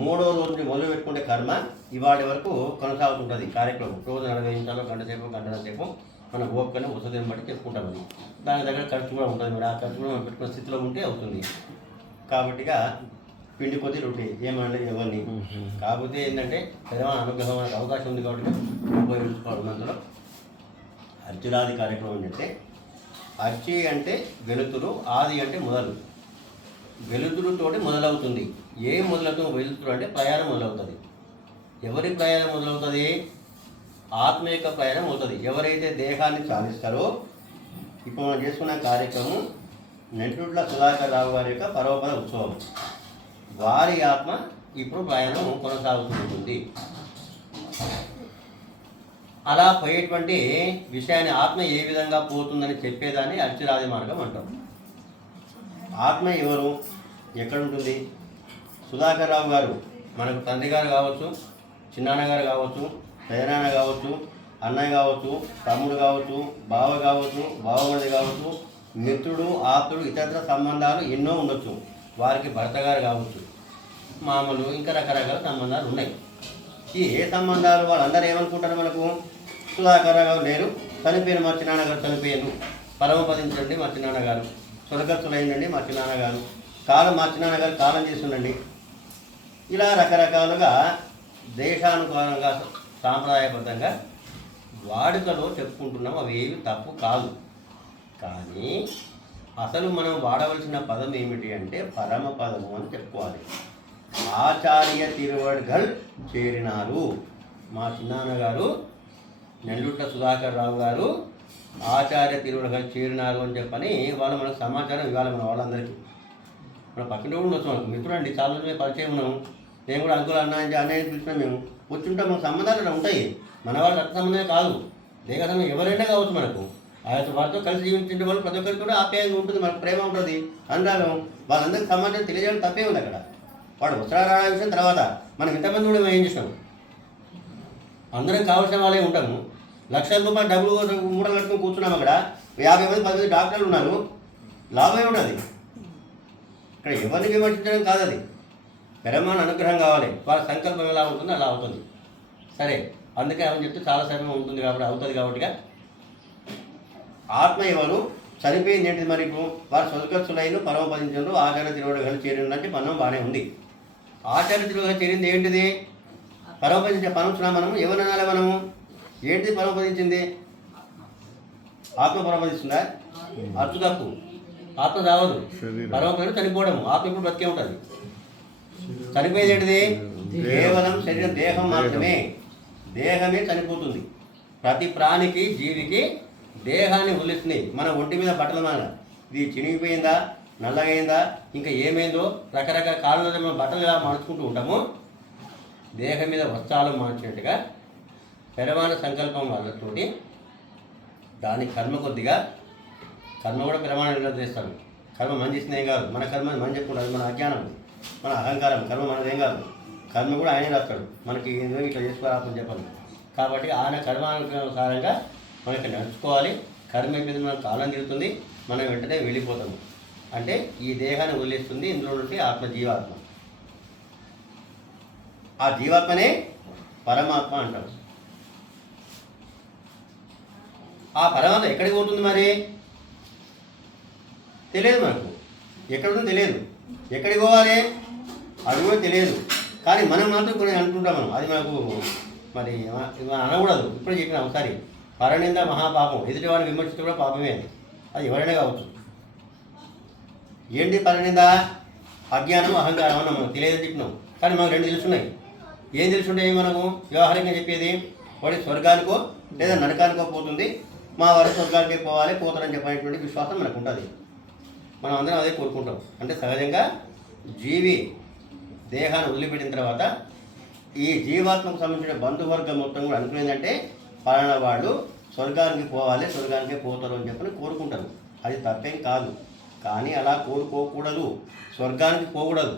మూడో రోజు నుంచి మొదలు పెట్టుకుంటే కర్మ ఇవాటి వరకు కొనసాగుతుంటుంది కార్యక్రమం. రోజు 40 నిమిషాలు, గంట సేపు మన ఓపికని వసతిని బట్టి చెప్పుకుంటాం. అది దాని దగ్గర ఖర్చు కూడా ఉంటుంది. మరి ఆ ఖర్చు కూడా మనం పెట్టుకున్న స్థితిలో ఉంటే అవుతుంది. కాబట్టిగా పిండి కొద్ది రొట్టి ఏమనండి ఎవరిని. కాకపోతే ఏంటంటే పెద్దవాళ్ళ అనుగ్రహం మనకు అవకాశం ఉంది కాబట్టి ఉపయోగించుకోవడం. అందులో అర్చురాది కార్యక్రమం ఏంటంటే అర్చి అంటే వెలుతురు, ఆది అంటే మొదలు. వెలుతురుతోటి మొదలవుతుంది. ఏం మొదలవుతుంది? వెలుతురు అంటే ప్రయాణం మొదలవుతుంది. ఎవరి ప్రయాణం మొదలవుతుంది? ఆత్మ యొక్క ప్రయాణం అవుతుంది. ఎవరైతే దేహాన్ని చాలిస్తారో, ఇప్పుడు మనం చేసుకున్న కార్యక్రమం నెట్రుట్ల సుధాకర్ రావు గారి యొక్క పరోపర ఉత్సవం. వారి ఆత్మ ఇప్పుడు ప్రయాణం కొనసాగుతుంటుంది. అలా పోయేటువంటి విషయాన్ని ఆత్మ ఏ విధంగా పోతుందని చెప్పేదాన్ని అర్చిరాది మార్గం అంటాం. ఆత్మ ఎవరు, ఎక్కడ ఉంటుంది? సుధాకర్ రావు గారు మనకు తండ్రి గారు కావచ్చు, చిన్నాన్న గారు కావచ్చు, పెదనాన్న కావచ్చు, అన్నయ్య కావచ్చు, తమ్ముడు కావచ్చు, బావ కావచ్చు, బావమరిది కావచ్చు, మిత్రుడు, ఆప్తుడు, ఇతర సంబంధాలు ఎన్నో ఉండొచ్చు. వారికి భర్త గారు కావచ్చు, మామూలు ఇంకా రకరకాల సంబంధాలు ఉన్నాయి. ఈ ఏ సంబంధాలు వాళ్ళందరూ ఏమనుకుంటారు? మనకు సుధాకర్ రావు లేరు, చనిపోయిన మా చిన్నాన్నగారు చనిపోయారు, పరమపదించండి మా చిన్నాన్నగారు, స్వర్గస్థులైందండి మా చిన్నాన్నగారు, కాలం మా చిన్నాన్నగారు కాలం చేస్తుండండి. ఇలా రకరకాలుగా దేశానుసారంగా సాంప్రదాయబద్ధంగా వాడుకలో చెప్పుకుంటున్నాం. అవి ఏవి తప్పు కాదు. కానీ అసలు మనం వాడవలసిన పదం ఏమిటి అంటే పరమ పదము అని చెప్పుకోవాలి. ఆచార్య తిరువడ్గల్ చేరినారు. మా చిన్నాన్నగారు నెల్లూట్ల సుధాకర్ రావు గారు ఆచార్య తిరువడ్గల్ చేరినారు అని చెప్పని వాళ్ళు మనకు సమాచారం ఇవ్వాలి. మన వాళ్ళందరికీ మన పక్కన కూడా వచ్చాం. మనకు మిత్రుడు అండి, చాలా రోజులు పరిచయం ఉన్నాము. నేను కూడా అంకుల్ అన్నయ్య పిలిచినా మేము వచ్చుంటాం. మన సంబంధాలు ఉంటాయి. మన వాళ్ళ రక్త సంబంధమే కాదు, దేహ సంబంధం ఎవరైనా కావచ్చు. మనకు వారితో కలిసి జీవించే వాళ్ళు ప్రతి ఒక్కరికి కూడా ఆప్యాయంగా ఉంటుంది, మనకు ప్రేమ ఉంటుంది, అనురాగం. వాళ్ళందరికీ సమాచారం తెలియజేయడం తప్పే ఉంది. అక్కడ వాడు ఉత్తరాల విషయం తర్వాత మనం ఇంతమంది కూడా ఏం చేసినాం? అందరం కావాల్సిన వాళ్ళే ఉంటాము. లక్షల రూపాయలు డబ్బులు మూటలు కట్టుకుని కూర్చున్నాము. అక్కడ 50 మంది 10 మంది డాక్టర్లు ఉన్నారు. లాభమే ఉండదు. ఇక్కడ ఎవరిని విమర్శించడం కాదు, అది పెరమాన అనుగ్రహం కావాలి. వాళ్ళ సంకల్పం ఎలా ఉంటుందో అలా అవుతుంది. సరే, అందుకే అని చెప్తే చాలా సమయం ఉంటుంది కాబట్టి అవుతుంది. కాబట్టిగా ఆత్మ ఎవరు, చనిపోయింది ఏంటిది? మరి ఇప్పుడు వారు స్వర్గస్థులైన పరమపదించంలో ఆచార్య తిరువడ్గల్ చేరిందంటే మనం బాగానే ఉంది. ఆచార్య తిరువడ్గల్ చేరింది ఏంటిది? పరమపదించే పరమచున్నా మనము ఎవరు అనాలి? మనము ఏంటిది పరమపదించింది? ఆత్మ పరమపదిస్తుందా? అర్థు తప్పు. ఆత్మ రావదు. పరమపదించడం చనిపోవడము. ఆత్మ ఇప్పుడు బ్రతికే ఉంటుంది. చనిపోయేది ఏంటిది? కేవలం శరీరం, దేహం మాత్రమే. దేహమే చనిపోతుంది. ప్రతి ప్రాణికి, జీవికి దేహాన్ని వదిలిస్తుంది. మన ఒంటి మీద బట్టల మన ఇది చినిగిపోయిందా, నల్లగైందా, ఇంకా ఏమైందో రకరకాల కారణాలు మనం బట్టలు ఎలా మార్చుకుంటూ ఉంటాము. దేహం మీద వస్త్రాలు మార్చినట్టుగా పెరమాన సంకల్పం వాళ్ళతోటి దాని కర్మ కొద్దిగా, కర్మ కూడా ప్రమాణం నిర్దేస్తాడు. కర్మ మన చేసింది ఏం కాదు. మన కర్మ మనం చెప్పుకుంటాం. మన అజ్ఞానం, మన అహంకారం. కర్మ మనదేం కాదు. కర్మ కూడా ఆయనే రాస్తాడు. మనకి ఏదో ఇట్లా చేసుకోవాలని చెప్పాలి. కాబట్టి ఆయన కర్మానుసారంగా మనకి నడుచుకోవాలి. కర్మ మీద మన కాలం తిరుగుతుంది, మనం వెంటనే వెళ్ళిపోతాము. అంటే ఈ దేహాన్ని వదిలేస్తుంది. ఇందులో నుండి ఆత్మ, జీవాత్మ. ఆ జీవాత్మనే పరమాత్మ అంటారు. ఆ పరమాత్మ ఎక్కడికి పోతుంది మరి? తెలియదు మనకు. ఎక్కడ ఉందో తెలియదు. ఎక్కడికి పోవాలి అది కూడా తెలియదు. కానీ మనం మాత్రం కొన్ని అనుకుంటాం. మనం అది మనకు మరి అనకూడదు. ఇప్పుడే చెప్పిన ఒకసారి, పరనింద మహాపాపం. ఎదుటివాడిని విమర్శించడం కూడా పాపమే. అది ఎవరైనా కావచ్చు. ఏంటి పరనింద? అజ్ఞానం, అహంకారం అన్నాం. మనం తెలియదని చెప్పినాం. కానీ మనకు 2 తెలుసున్నాయి. ఏం తెలుసుంటాయి మనకు? వ్యవహారంగా చెప్పేది వాడి స్వర్గానికో లేదా నరకానికో పోతుంది, మా వారు స్వర్గానికే పోవాలి, పోతారని చెప్పేటువంటి విశ్వాసం మనకు ఉంటుంది. మనం అందరం అదే కోరుకుంటాం. అంటే సహజంగా జీవి దేహాన్ని వదిలిపెట్టిన తర్వాత ఈ జీవాత్మకు సంబంధించిన బంధువర్గం మొత్తం కూడా అనుకునేదంటే పలానా వాళ్ళు స్వర్గానికి పోవాలి, స్వర్గానికే పోతారు అని చెప్పని కోరుకుంటారు. అది తప్పేం కాదు. కానీ అలా కోరుకోకూడదు. స్వర్గానికి పోకూడదు,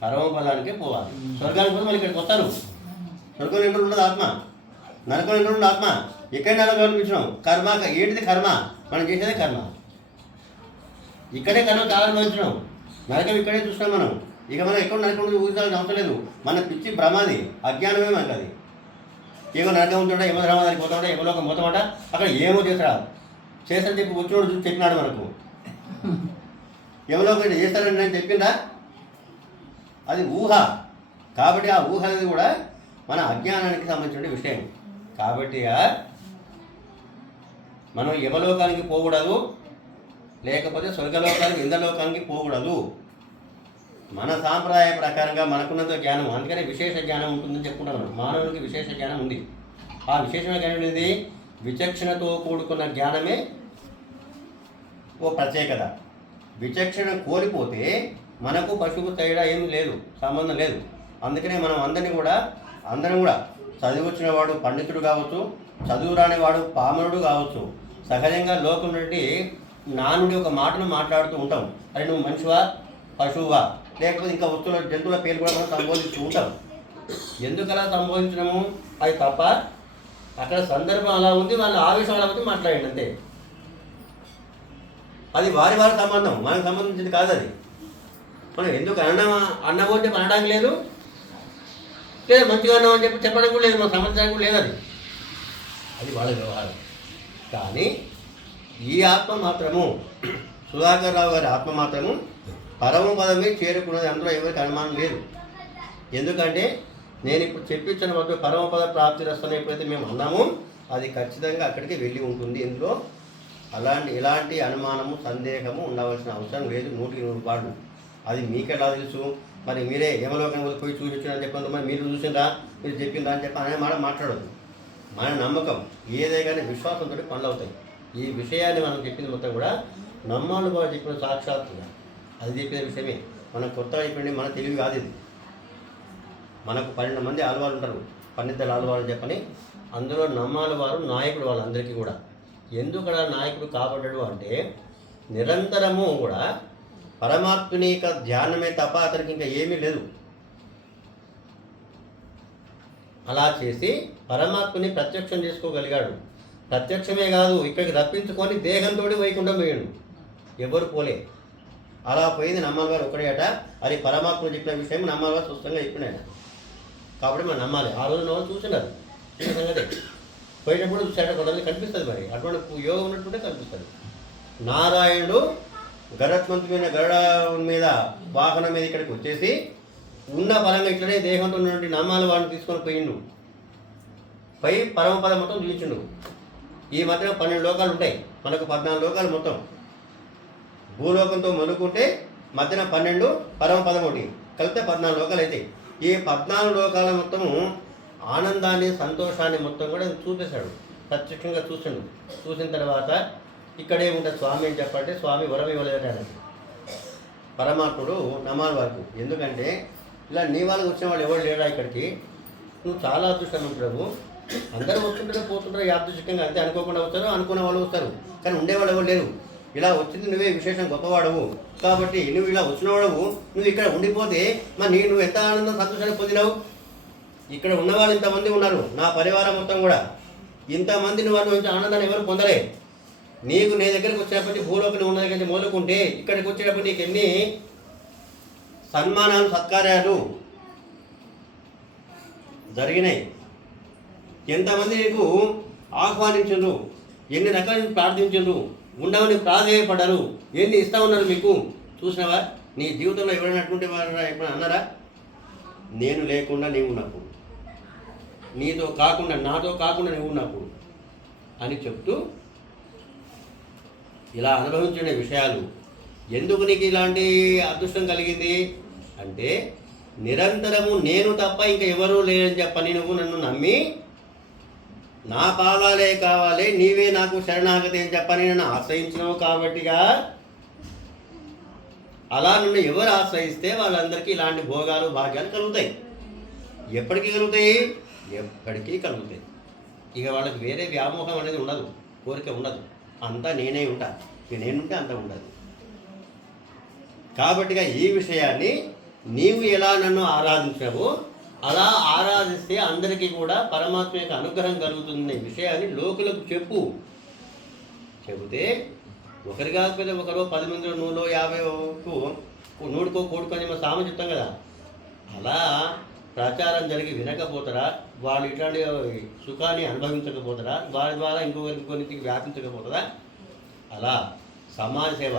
పరమపదానికే పోవాలి. స్వర్గానికి పోతే మళ్ళీ ఇక్కడికి వస్తారు. స్వర్గం ఎక్కడ ఉండదు ఆత్మ, నరకం ఎక్కడ ఉండదు ఆత్మ. ఎక్కడ నరకం అనిపించినాం? కర్మ. ఏంటిది కర్మ? మనం చేసేదే కర్మ. ఇక్కడే కర్మ చాలా అనుభవించినాం. నరకం ఇక్కడే చూసినాం మనం. ఇక మనం ఎక్కడ నరకం ఊహించాల్సిన అవసరం లేదు. మన పిచ్చి భ్రమాది, అజ్ఞానమే మనకు అది. ఏమో నరకం ఉంటుంటా, ఏమో ధర్మాదానికి పోతామంటే, ఏమోలోకం పోతామంట, అక్కడ ఏమో చేస్తారని చెప్పి వచ్చినోడు చూసి చెప్పినాడు మనకు. ఏమోలోకం చేస్తారని నేను చెప్పిందా? అది ఊహ. కాబట్టి ఆ ఊహ అనేది కూడా మన అజ్ఞానానికి సంబంధించిన విషయం. కాబట్టి మనం యమలోకానికి పోకూడదు, లేకపోతే స్వర్గలోకానికి ఇంద్రలోకానికి పోకూడదు. మన సాంప్రదాయ ప్రకారంగా మనకున్నంత జ్ఞానం, అందుకనే విశేష జ్ఞానం ఉంటుందని చెప్పుకుంటాం. మానవునికి విశేష జ్ఞానం ఉంది. ఆ విశేషమైన జ్ఞానం అనేది విచక్షణతో కూడుకున్న జ్ఞానమే ఓ ప్రత్యేకత. విచక్షణ కోల్పోతే మనకు పశువు తేడా ఏమీ లేదు, సంబంధం లేదు. అందుకనే మనం అందరం కూడా చదివి వచ్చిన వాడు పండితుడు కావచ్చు, చదువు రాని వాడు పామరుడు కావచ్చు, సహజంగా లోకం నుండి నానుడి ఒక మాటను మాట్లాడుతూ ఉంటాం. అరే నువ్వు మనిషివా, పశువువా, లేకపోతే ఇంకా జంతువుల పేరు కూడా మనం సంబోధిస్తూ ఉంటాం. ఎందుకు అలా సంబోధించడము? అది తప్ప అక్కడ సందర్భం అలా ఉంది, వాళ్ళ ఆవేశం అలా ఉంది, మాట్లాడండి అంతే. అది వారి సంబంధం, మనకు సంబంధించింది కాదు. అది మనం ఎందుకు అన్నమో అని చెప్పి అనడానికి లేదు, లేదా మంచిగా అన్నాం అని చెప్పి చెప్పడానికి కూడా లేదు, మనం సంబంధించడానికి కూడా లేదు. అది వాళ్ళ వ్యవహారం. కానీ ఈ ఆత్మ మాత్రము, సుధాకర్ రావు గారి ఆత్మ మాత్రము పరమ పదమే చేరుకున్నది. అందులో ఎవరికి అనుమానం లేదు. ఎందుకంటే నేను ఇప్పుడు చెప్పించిన వద్ద పరమపద ప్రాప్తి రస్తాను ఎప్పుడైతే మేము అన్నామో అది ఖచ్చితంగా అక్కడికి వెళ్ళి ఉంటుంది. ఇందులో ఎలాంటి అనుమానము, సందేహము ఉండవలసిన అవసరం లేదు. 100% అది మీకెలా తెలుసు? మరి మీరే యమలోకం పోయి చూపించారని చెప్పండి, మరి మీరు చూసిందా, మీరు చెప్పిందా అని చెప్పి అనే మాట మాట్లాడదు. మన నమ్మకం ఏదే కానీ విశ్వాసంతో పనులు అవుతాయి. ఈ విషయాన్ని మనం చెప్పింది మొత్తం కూడా నమ్మాలు కూడా చెప్పిన సాక్షాత్తుగా అది చెప్పిన విషయమే. మనం కొత్తగా చెప్పండి, మన తెలివి కాదు ఇది. మనకు 12 మంది ఆలవాళ్ళు ఉంటారు, 12 ఆలవాళ్ళు చెప్పని. అందులో నమ్మాలి వారు నాయకుడు వాళ్ళందరికీ కూడా. ఎందుకు నాయకుడు కాబడ్డాడు అంటే నిరంతరము కూడా పరమాత్ముని యొక్క ధ్యానమే తప్ప అతనికి ఇంకా ఏమీ లేదు. అలా చేసి పరమాత్ముని ప్రత్యక్షం చేసుకోగలిగాడు. ప్రత్యక్షమే కాదు, ఇక్కడికి రప్పించుకొని దేహంతో వైకుంఠం పోయాడు. ఎవరు పోలే. అలా పోయింది నమ్మాలి వారు ఒకటే అట. అది పరమాత్మ చెప్పిన విషయం నమ్మాలి వారు స్పష్టంగా చెప్పినాడు. కాబట్టి మనం నమ్మాలి. ఆ రోజు నవ్వు చూసినారు ఈ సంగతి. పోయేటప్పుడు చూసాట కొంతమంది కనిపిస్తుంది. మరి అటువంటి యోగం ఉన్నట్టుంటే కనిపిస్తుంది. నారాయణుడు గరుత్మంతుడైన గరుడ మీద వాహనం మీద ఇక్కడికి వచ్చేసి ఉన్న పరంగా ఇట్లనే దేహంతో ఉన్నటువంటి నామాలు వాడిని తీసుకొని పోయిండు. పరమపదం మొత్తం చూపించిండు. ఈ మధ్యన 12 లోకాలు ఉంటాయి, మనకు 14 లోకాలు మొత్తం. భూలోకంతో మొదలుకుంటే మధ్యన 12, పరమపదం ఒకటి కలిపితే 14 లోకాలు అవుతాయి. ఈ 14 లోకాల మొత్తము ఆనందాన్ని, సంతోషాన్ని మొత్తం కూడా చూపేశాడు. ప్రత్యక్షంగా చూసిండు. చూసిన తర్వాత ఇక్కడే ఉంటుంది స్వామి అని చెప్పంటే స్వామి వరం ఇవ్వలేదట పరమాత్ముడు నమ్మాలి వారికి. ఎందుకంటే ఇలా నీ వాళ్ళకి వచ్చిన వాళ్ళు ఎవరు లేరా ఇక్కడికి, నువ్వు చాలా అదృష్టం ఉంటావు. అందరూ వస్తుంటారు పోతుంటారు యాదృష్టంగా, అంతే. అనుకోకుండా వస్తారు, అనుకున్న వాళ్ళు వస్తారు, కానీ ఉండేవాళ్ళు ఎవరు లేరు. ఇలా వచ్చింది నువ్వే విశేషం గొప్పవాడవు. కాబట్టి నువ్వు ఇలా వచ్చినవాడవు, నువ్వు ఇక్కడ ఉండిపోతే మరి నువ్వు ఎంత ఆనందం సంతోషాన్ని పొందినావు. ఇక్కడ ఉన్నవాళ్ళు ఇంతమంది ఉన్నారు, నా పరివారం మొత్తం కూడా. ఇంతమంది నువ్వు అనుభవించిన ఆనందాన్ని ఎవరు పొందలే. నీకు నీ దగ్గరికి వచ్చినప్పటి భూలోకి ఉన్న దగ్గర మొదలుకుంటే ఇక్కడికి వచ్చేటప్పుడు నీకు ఎన్ని సన్మానాలు, సత్కార్యాలు జరిగినాయి. ఎంతమంది నీకు ఆహ్వానించరు, ఎన్ని రకాలు ప్రార్థించరు, ఉండవని ప్రాధేయపడ్డారు, ఎన్ని ఇస్తా ఉన్నారు మీకు. చూసినావా? నీ జీవితంలో ఎవరైనా అటువంటి వారు ఎప్పుడైనా అన్నారా? నేను లేకుండా నీవు ఉన్నప్పుడు, నీతో కాకుండా నాతో కాకుండా నువ్వు ఉన్నప్పుడు అని చెప్తూ ఇలా అనుభవించిన విషయాలు. ఎందుకు నీకు ఇలాంటి అదృష్టం కలిగింది అంటే నిరంతరము నేను తప్ప ఇంకా ఎవరూ లేరని చెప్పని నువ్వు నన్ను నమ్మి నా పాదాలే కావాలి, నీవే నాకు శరణాగతి అని చెప్పని నన్ను ఆశ్రయించినావు. కాబట్టిగా అలా నన్ను ఎవరు ఆశ్రయిస్తే వాళ్ళందరికీ ఇలాంటి భోగాలు, భాగ్యాలు కలుగుతాయి. ఎప్పటికీ కలుగుతాయి? ఎప్పటికీ కలుగుతాయి. ఇక వాళ్ళకి వేరే వ్యామోహం అనేది ఉండదు, కోరిక ఉండదు. అంతా నేనే ఉంటా, నేనుంటే అంతా ఉండదు. కాబట్టిగా ఈ విషయాన్ని నీవు ఎలా నన్ను ఆరాధించావో అలా ఆరాధిస్తే అందరికీ కూడా పరమాత్మ యొక్క అనుగ్రహం కలుగుతుందనే విషయాన్ని లోకులకు చెప్పు. చెబితే ఒకరి కాకపోతే ఒకరు 10 మందిలో 100, 50 నూడుకో కోడుకొని మన సామెత చెప్తాం కదా, అలా ప్రచారం జరిగి వినకపోతారా, వాళ్ళు ఇట్లాంటి సుఖాన్ని అనుభవించకపోతారా, వారి ద్వారా ఇంకొకరికి వ్యాపించకపోతారా? అలా సమాజ సేవ,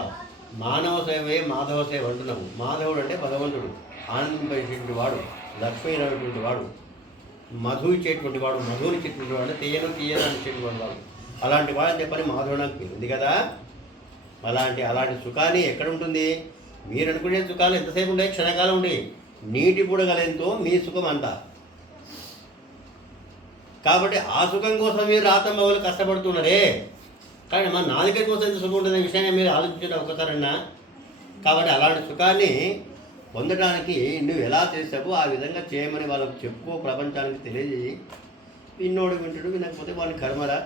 మానవ సేవే మాధవ సేవ అంటున్నాము. మాధవుడు అంటే భగవంతుడు, ఆనందింపేటువంటి వాడు, లక్ష్మీ అనేటువంటి వాడు, మధు ఇచ్చేటువంటి వాడు, మధువుని ఇచ్చేటువంటి వాడు, తీయను ఇచ్చేటువంటి వాడు. అలాంటి వాడని చెప్పని మాధవుడు నాకు ఉంది కదా. అలాంటి సుఖాన్ని ఎక్కడ ఉంటుంది? మీరు అనుకునే సుఖాలు ఎంతసేపు ఉండే? క్షణకాలం ఉండి నీటి బుడగలెంతో మీ సుఖం అంతా. కాబట్టి ఆ సుఖం కోసం మీరు రాతమ్మలు కష్టపడుతున్నారే, కానీ మన నాలుక కోసం ఎంత సుఖం ఉంటుందనే విషయాన్ని మీరు ఆలోచించడం ఒకసారన్నా. కాబట్టి అలాంటి సుఖాన్ని పొందడానికి నువ్వు ఎలా చేసావో ఆ విధంగా చేయమని వాళ్ళకు చెప్పుకో, ప్రపంచానికి తెలియజేయి. విన్నోడు వింటుడు, వినకపోతే వాళ్ళ కర్మరా.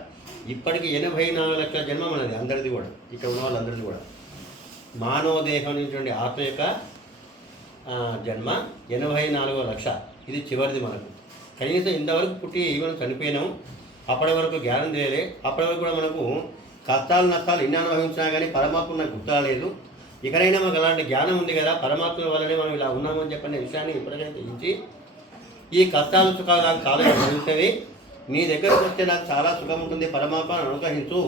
ఇప్పటికి 84 లక్షల జన్మం అనేది అందరిది కూడా, ఇక్కడ ఉన్న వాళ్ళందరిది కూడా. మానవ దేహం నుంచి ఆత్మ యొక్క జన్మ 84 లక్ష. ఇది చివరిది మనకు. కనీసం ఇంతవరకు పుట్టి మనం చనిపోయినాం, అప్పటి వరకు జ్ఞానం తెలియలే, అప్పటి వరకు కూడా మనకు కష్టాలు నష్టాలు ఎన్ని అనుభవించినా కానీ పరమాత్మ నాకు గుర్తురాలేదు. ఇకనైనా మాకు అలాంటి జ్ఞానం ఉంది కదా, పరమాత్మ వల్లనే మనం ఇలా ఉన్నామని చెప్పిన విషయాన్ని ఇప్పటికైనా తెలిసి ఈ కష్టాలు సుఖాలు నాకు చాలా అనుభవించేవి, నీ దగ్గరకు వస్తే నాకు చాలా సుఖం ఉంటుంది, పరమాత్మను అనుగ్రహించు,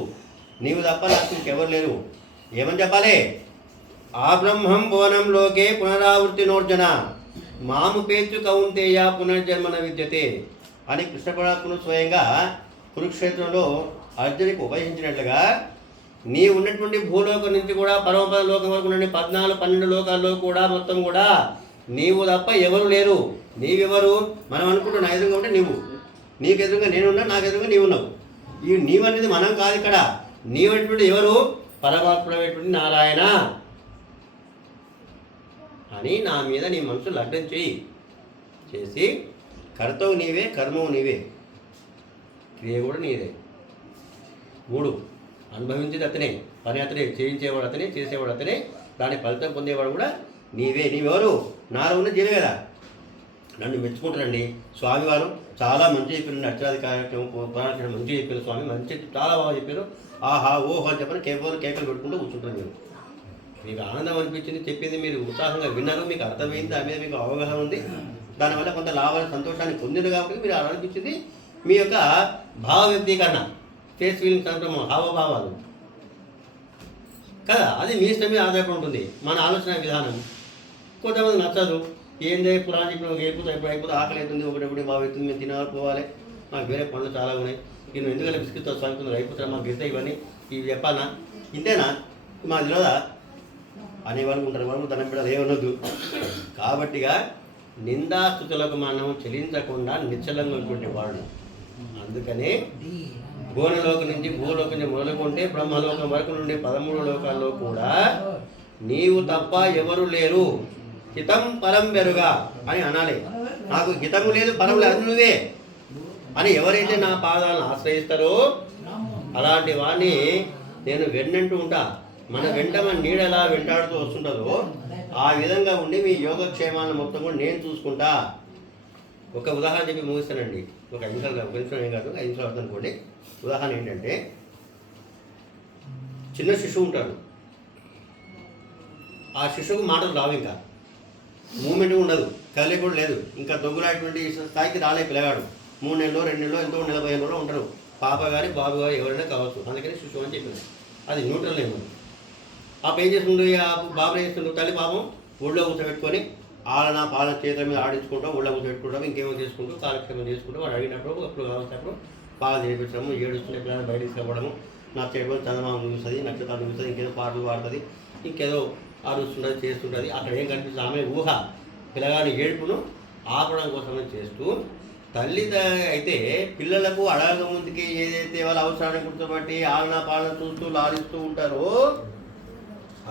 నీవు తప్ప నాకు ఇంకెవరు లేరు. ఏమని చెప్పాలి? ఆ బ్రహ్మం భువనం లోకే పునరావృత్తి నోర్జన మాము పేచు కౌంతేయ పునర్జన్మన విద్యతే అని కృష్ణ పరమాత్ముడు స్వయంగా కురుక్షేత్రంలో అర్జునికి ఉపయోగించినట్లుగా, నీ ఉన్నటువంటి భూలోకం నుంచి కూడా పరమపద లోకం వరకు ఉన్న 14-12 లోకాల్లో కూడా మొత్తం కూడా నీవు తప్ప ఎవరు లేరు. నీవెవరు? మనం అనుకుంటూ నా ఎదురుగా ఉంటే నీవు, నీకు ఎదురుగా నేనున్నా, నాకు ఎదురుగా నీవు ఉన్నావు. ఈ నీవనేది మనం కాదు. ఇక్కడ నీవటువంటి ఎవరు? పరమాత్ముడైనటువంటి నారాయణ అని నా మీద నీ మనసు లగ్నం చేసి కర్తవు నీవే, కర్మవు నీవే, క్రియ కూడా నీదే. 3 అనుభవించేది అతనే, పని అతనే, చేయించేవాడు అతనే, చేసేవాడు అతనే, దాని ఫలితం పొందేవాడు కూడా నీవే. నీవెవరు? నాలో ఉన్న జీవే కదా. నన్ను మెచ్చుకుంటారండి స్వామివారు, చాలా మంచి చెప్పారు. అర్చనాది కార్యక్రమం పురాణ మంచిగా చెప్పారు స్వామి, మంచి చాలా బాగా చెప్పారు, ఆహా ఓహో అని చెప్పని కేకలు పెట్టుకుంటూ కూర్చుంటారు. మీరు మీకు ఆనందం అనిపించింది, చెప్పింది మీరు ఉత్సాహంగా విన్నారు, మీకు అర్థమైంది, దాని మీద మీకు అవగాహన ఉంది, దానివల్ల కొంత లాభాలు సంతోషాన్ని పొందింది కాబట్టి మీరు అనిపించింది. మీ యొక్క భావ వ్యక్తీకరణ, ఫేస్ ఫీలింగ్స్ అంటాము, హావభావాలు కదా, అది మీ ఇష్టం మీద ఆధారపడి ఉంటుంది. మన ఆలోచన విధానం కొంతమంది నచ్చదు. ఏందే పురాణ చెప్పిన ఎప్పుడు ఆకలి అవుతుంది, ఒకటి బాగా అవుతుంది, మేము తినాలి పోవాలి, మాకు వేరే పనులు చాలా ఉన్నాయి, నేను ఎందుకంటే బిస్కెట్ చదువుతుంది అయిపోతారు, మాకు గిరితే ఇవన్నీ ఇవి చెప్పాలనా, ఇంతేనా మాకు తెలియదా అనేవాళ్ళు ఉంటారు. వాళ్ళు తన బిడ్డలు ఏమనొద్దు. కాబట్టిగా నిందాస్తుతులకు మనం చెల్లించకుండా నిశ్చలంగా ఉన్నటువంటి వాళ్ళు. అందుకనే భువనలోకం నుంచి భూలోకం నుంచి మొదలుకుంటే బ్రహ్మలోకం వరకు నుండి 13 లోకాల్లో కూడా నీవు తప్ప ఎవరు లేరు, హితం పరం బెరుగా అని అనాలి. నాకు హితము లేదు, పరం లేదు, నువ్వే అని ఎవరైతే నా పాదాలను ఆశ్రయిస్తారో అలాంటి వాడిని నేను వెన్నంటూ ఉంటా. మన వెంట మన నీడ ఎలా వెంటాడుతూ వస్తుంటుందో ఆ విధంగా ఉండి మీ యోగక్షేమాలను మొత్తం కూడా నేను చూసుకుంటా. ఒక ఉదాహరణ చెప్పి ముగిస్తానండి. ఒక 5 నిమిషాలు ఏం కాదు, 5 నిమిషాలు అర్థం అనుకోండి. ఉదాహరణ ఏంటంటే, చిన్న శిశువు ఉంటాడు, ఆ శిశువుకు మాటలు రావు, ఇంకా మూమెంట్ ఉండదు, కదలిక కూడా లేదు, ఇంకా దొంగలాంటి స్థాయికి రాలే పిల్లగాడు. 3 నెలలు 2 నెలలు ఎంతో 45 రోజులు ఉంటారు. పాప కానీ బాబు కానీ ఎవరైనా కావచ్చు. అందుకని శిశువు అని చెప్పింది. అది న్యూట్రల్ ఏమో. ఆ ఏం చేస్తుండే, ఆ బాబు ఏం చేస్తుండ్రు, తల్లి పాపం ఊళ్ళో కూర్చోబెట్టుకొని ఆలన పాలన చేతుల మీద ఆడించుకుంటాం, ఊళ్ళో కూర్చోబెట్టుకుంటాం, ఇంకేమో చేసుకుంటూ కాలక్షేమం చేసుకుంటాం. వాడు అడిగినప్పుడు అప్పుడు కావాల్సినప్పుడు పాలు చేయించడము, ఏడుస్తున్న పిల్లలు బయట తీసుకుపోవడము, నా చేయడం చందమామ చూస్తుంది, నక్షత్రాలు చూస్తుంది, ఇంకేదో పాటలు పాడుతుంది, ఇంకేదో ఆడుస్తుంటుంది, చేస్తుంటుంది. అక్కడ ఏం కనిపిస్తుంది, ఆమె ఊహ పిల్లగాని ఏడుపును ఆపడం కోసమే చేస్తూ, తల్లి అయితే పిల్లలకు అడగక ముందుకి ఏదైతే వాళ్ళ అవసరాన్ని గుర్తుపట్టి ఆలన పాలన చూస్తూ లాలిస్తూ ఉంటారో,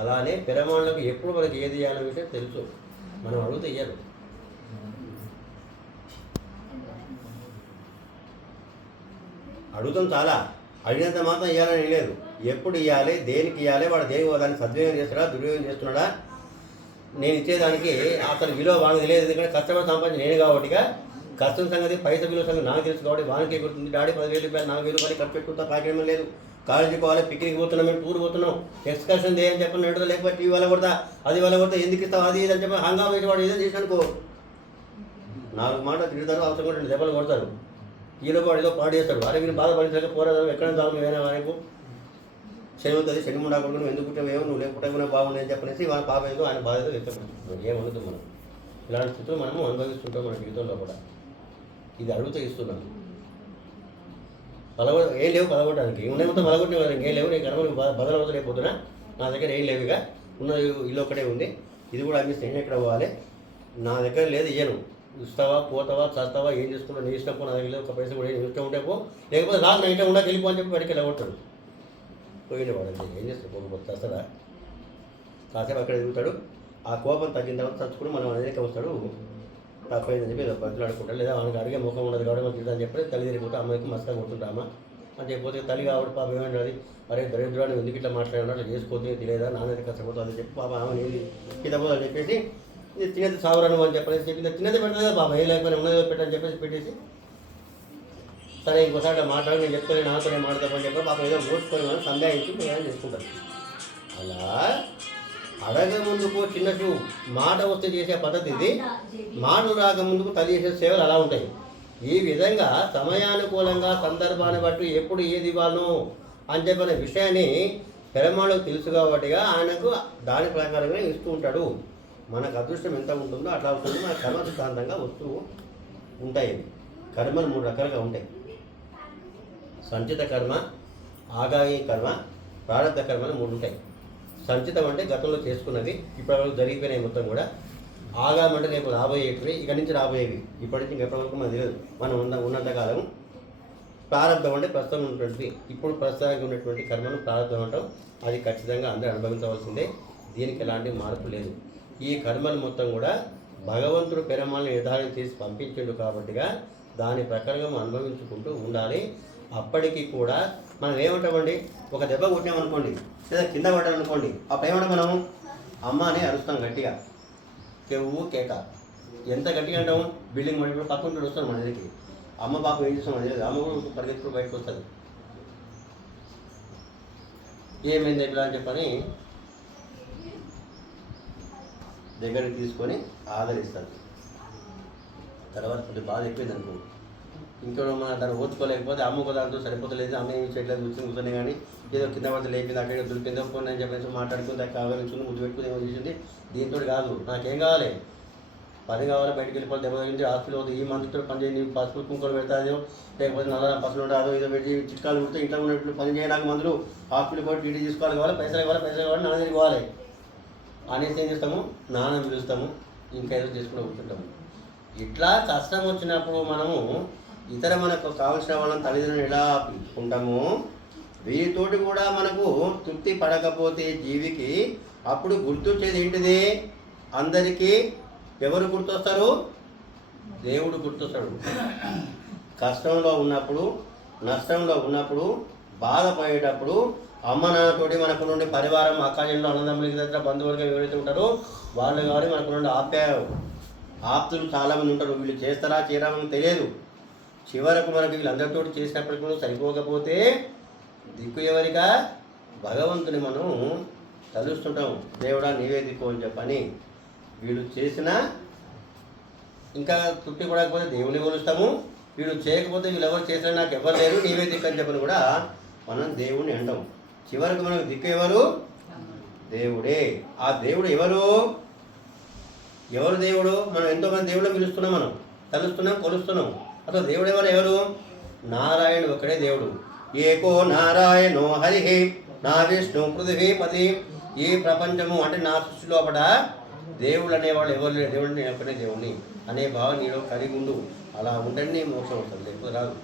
అలానే పెరమాళ్ళకు ఎప్పుడు మనకి ఏది చేయాలనే విషయం తెలుసు, మనం అడుగుతూ ఇయ్యరు. అడుగుతాం చాలా, అడిగినంత మాత్రం ఇవ్వాలని లేదు. ఎప్పుడు ఇవ్వాలి, దేనికి ఇవ్వాలి, వాడు దాన్ని సద్వినియోగం చేస్తున్నాడా, దుర్వినియోగం చేస్తున్నాడా, నేను ఇచ్చేదానికి అతను విలువ వానికి తెలియదు. ఎందుకంటే కష్టపడి సంపాదించి నేను కాబట్టిగా కష్టం సంగతి, పైసా విలువ సంగతి నాకు తెలుసు కాబట్టి వానికి గుర్తుంది. డాడీ 10,000 రూపాయలు 4,000 రూపాయలు ఖర్చు పెట్టుకుంటా, పాకేమీ లేదు. కాలేజీకి పోవాలి, పిక్నిక్ పోతున్నాం, మేము టూర్ పోతున్నాం, ఎక్స్కర్షన్ చేయని చెప్పి నడుదా, లేకపోతే టీవీ వల్ల కొడతా, అది వల్ల కొడతా, ఎందుకు ఇస్తావు అది ఇది అని చెప్పి హంగా వేసి వాడు ఏదో చేసిననుకో 4 మాటలు తిడతారు, అవసరం కూడా 2 దెబ్బలు కొడతారు. ఈలోపు వాడు ఏదో పాడు చేస్తాడు. అరే మీరు బాధపడించలేక పోరాదు, ఎక్కడ తాగు ఏమైనా వారికి శని అవుతుంది, శని ముండా కొడుకు నువ్వు ఎందుకు పుట్టావేమో, నువ్వు లేకుంటే బాగుంది అని చెప్పనేసి వాళ్ళ పాప ఏదో ఆయన బాధ వ్యక్తపడుతుంది. ఏమనుకుంది మనం ఇలాంటి స్థితిలో మనము అనుభవిస్తుంటాం మన జీవితంలో కూడా. ఇది అడుగుతూ ఇస్తున్నాం. ఏం లేవు పలగొట్టడానికి, ఉన్నాయి మొత్తం పలగొట్టిన వాళ్ళు ఇంకేం లేవు. నేను కర్మ బదలవుతా లేకపోతున్నా, నా దగ్గర ఏం లేవు, ఇక ఉన్న ఇల్లు ఒకటే ఉంది, ఇది కూడా అమ్మిస్తే నేను ఎక్కడ పోవాలి, నా దగ్గర లేదు, ఇయ్యను, ఇస్తావా పోతావా చస్తావా ఏం చేసుకుంటావు, నీ ఇష్టం పో, నా దగ్గర ఒక పైసలు కూడా ఇష్టం ఉంటే పో, లేకపోతే రాదు నా ఇంట్లో ఉండక వెళ్ళిపో అని చెప్పి బయటకు వెళ్ళగొట్టాడు. పోయిన వాడు అంతే, ఏం చేస్తాడు, పోకపోతే చేస్తాడా, కాసేపు అక్కడ తిరుగుతాడు. ఆ కోపం తగ్గిన తర్వాత చచ్చుకుని మనం అనేది వస్తాడు, తప్పైందని చెప్పి బతులు ఆడుకుంటాడు. లేదా మనకి అడిగే ముఖం ఉండదు కాబట్టి మనం తిడతాను చెప్పి తల్లి తిరిగిపోతే అమ్మాయికి మస్తగా కొడుతుంటామా అని చెప్పిపోతే తల్లి కాబట్టి పాప ఏమంటుంది, అరే దరిద్రాన్ని ఎందుకు ఇట్లా మాట్లాడినా అట్లా చేసుకోవద్దు, తెలియదా నాన్నది కష్టపోతుంది అని చెప్పి పాప ఆమె నేను కింద అని చెప్పేసి తినేది సావరాను అని చెప్పేసి చెప్పి తినేది పెడతాది కదా పాప, ఏ లేకపోయినా ఉన్నది పెట్టని చెప్పేసి పెట్టేసి సరే ఇంకోసారి మాట్లాడి నేను చెప్తాను నాతో నేను మాట్లాడతామని చెప్పి పాప ఏదో ఓడ్చుకొని మనం సందేహించి ప్రయాణం చేసుకుంటారు. అలా అడగ ముందుకు చిన్న మాట వస్తే చేసే పద్ధతి ఇది. మాటలు రాక ముందుకు తల్లి చేసే సేవలు అలా ఉంటాయి. ఈ విధంగా సమయానుకూలంగా సందర్భాన్ని బట్టి ఎప్పుడు ఏది ఇవ్వాలను అని చెప్పిన విషయాన్ని పెరమాళ్ళకు తెలుసు కాబట్టిగా ఆయనకు దాని ప్రకారంగా ఇస్తూ ఉంటాడు. మనకు అదృష్టం ఎంత ఉంటుందో అట్లా ఉంటుంది. మన కర్మ సిద్ధాంతంగా వస్తూ ఉంటాయి. కర్మలు 3 రకాలుగా ఉంటాయి. సంచిత కర్మ, ఆగామి కర్మ, ప్రారంభ కర్మలు 3 ఉంటాయి. సంచితం అంటే గతంలో చేసుకున్నది, ఇప్పటివరకు జరిగిపోయినాయి మొత్తం కూడా. ఆగామి అంటే రేపు రాబోయేటివి, ఇక్కడి నుంచి రాబోయేవి, ఇప్పటి నుంచి ఇంకెప్పటివరకు మనకు తెలియదు, మనం ఉన్నంతకాలం. ప్రారంభం అంటే ప్రస్తుతం ఉన్నటువంటి, ఇప్పుడు ప్రస్తుతానికి ఉన్నటువంటి కర్మను ప్రారంభం అంటాం. అది ఖచ్చితంగా అందరూ అనుభవించవలసిందే, దీనికి ఎలాంటి మార్పు లేదు. ఈ కర్మలు మొత్తం కూడా భగవంతుడు పెరమాలను నిర్ధారణ చేసి పంపించిండు కాబట్టిగా దాని ప్రకారంగా అనుభవించుకుంటూ ఉండాలి. అప్పటికి కూడా మనం ఏమంటామండి, ఒక దెబ్బ కొట్టామనుకోండి లేదా కింద పడ్డామనుకోండి, అప్పుడు ఏమంటాం మనము, అమ్మ అని అరుస్తాం గట్టిగా, కేవు కేక. ఎంత గట్టిగా అంటాము, బిల్డింగ్ పడిపోయి పక్కన వస్తాం మన దగ్గరికి, అమ్మ పాప ఏం చేస్తాం అది అమ్మ కూడా పరిగెత్తుకు బయటకు వస్తుంది. ఏమైంది ఎట్లా అని చెప్పని దగ్గరికి తీసుకొని ఆదరిస్తారు. తర్వాత కొద్దిగా బాధ అయిపోయింది అనుకో, ఇంకో మన దాన్ని ఓర్చుకోలేకపోతే అమ్మకు దాంతో సరిపోతలేదు, అమ్మ ఏమి చేయట్లేదు కూర్చొని కానీ ఏదో కింద పడితే లేపింది, అక్కడ దొరికిందో కొన్ని అని చెప్పేసి మాట్లాడుకుంది, కావాల్సింది ముద్దు పెట్టుకుని ఏమో చేసింది. దీంతో కాదు, నాకేం కావాలి, పని కావాలి, బయటకు వెళ్ళిపోతే దెబ్బ తగ్గించి హాస్పిటల్ అవుతుంది, ఈ మందుతో పని చేయండి, పసుపు కుంకులు పెడతాదో, లేకపోతే నల్ల పసులు ఉంటుందో ఏదో పెట్టి చిట్కాలు పెడితే ఇంట్లో ఉన్నట్లు పని చేయడానికి మందులు హాస్పిటల్ కూడా టీటీ తీసుకోవాలి, కావాలి పైసలు కావాలి నాన్న దగ్గరికి పోవాలి అనేసి ఏం చేస్తాము, నాన్న పిలుస్తాము, ఇంకా ఏదో చేసుకుంటూ కూర్చుంటాము. ఇట్లా కష్టం వచ్చినప్పుడు మనము ఇతర మనకు కావలసిన వాళ్ళని తల్లిదండ్రులను ఎలా పిలుచుకుంటామో, వీటితోటి కూడా మనకు తృప్తి పడకపోతే జీవికి అప్పుడు గుర్తొచ్చేది ఏంటిది, అందరికీ ఎవరు గుర్తొస్తారు, దేవుడు గుర్తొస్తాడు. కష్టంలో ఉన్నప్పుడు, నష్టంలో ఉన్నప్పుడు, బాధపడేటప్పుడు అమ్మ నాన్నతోటి మనకు నుండి పరివారం, అక్కాజన్లు, అన్నదమ్ములకి దగ్గర బంధువులుగా ఎవరైతే ఉంటారో వాళ్ళు కానీ మనకు నుండి ఆప్తులు చాలామంది ఉంటారు. వీళ్ళు చేస్తారా చేయరామని తెలియదు. చివరకు మనకు వీళ్ళందరితో చేసినప్పటికీ కూడా సరిపోకపోతే దిక్కు ఎవరిగా, భగవంతుని మనం తలుస్తుంటాం, దేవుడా నీవే దిక్కు అని చెప్పని. వీళ్ళు చేసిన ఇంకా తృప్తి పడకపోతే దేవుని కొలుస్తాము, వీళ్ళు చేయకపోతే వీళ్ళు ఎవరు చేసినా నాకు ఎవరు లేరు నీవే దిక్కు అని చెప్పని కూడా మనం దేవుడిని అంటాం. చివరికి మనకు దిక్కు ఎవరు, దేవుడే. ఆ దేవుడు ఎవరు దేవుడు, మనం ఎంతోమంది దేవుళ్ళని పిలుస్తున్నాం, మనం తలుస్తున్నాం, కొలుస్తున్నాం. అసలు దేవుడు ఎవరు, నారాయణ ఒకడే దేవుడు. ఏకో నారాయణో హరిహే నా విష్ణు పృథివీపతి. ఈ ప్రపంచము అంటే నా సృష్టి లోపల దేవుళ్ళు అనేవాళ్ళు ఎవరు లేరు, దేవుడిని నేను ఒకనే దేవుడిని అనే భావం నీలో కలిగి ఉండు. అలా ఉండండి మోక్షం వస్తుంది, లేకపోతే రాదు.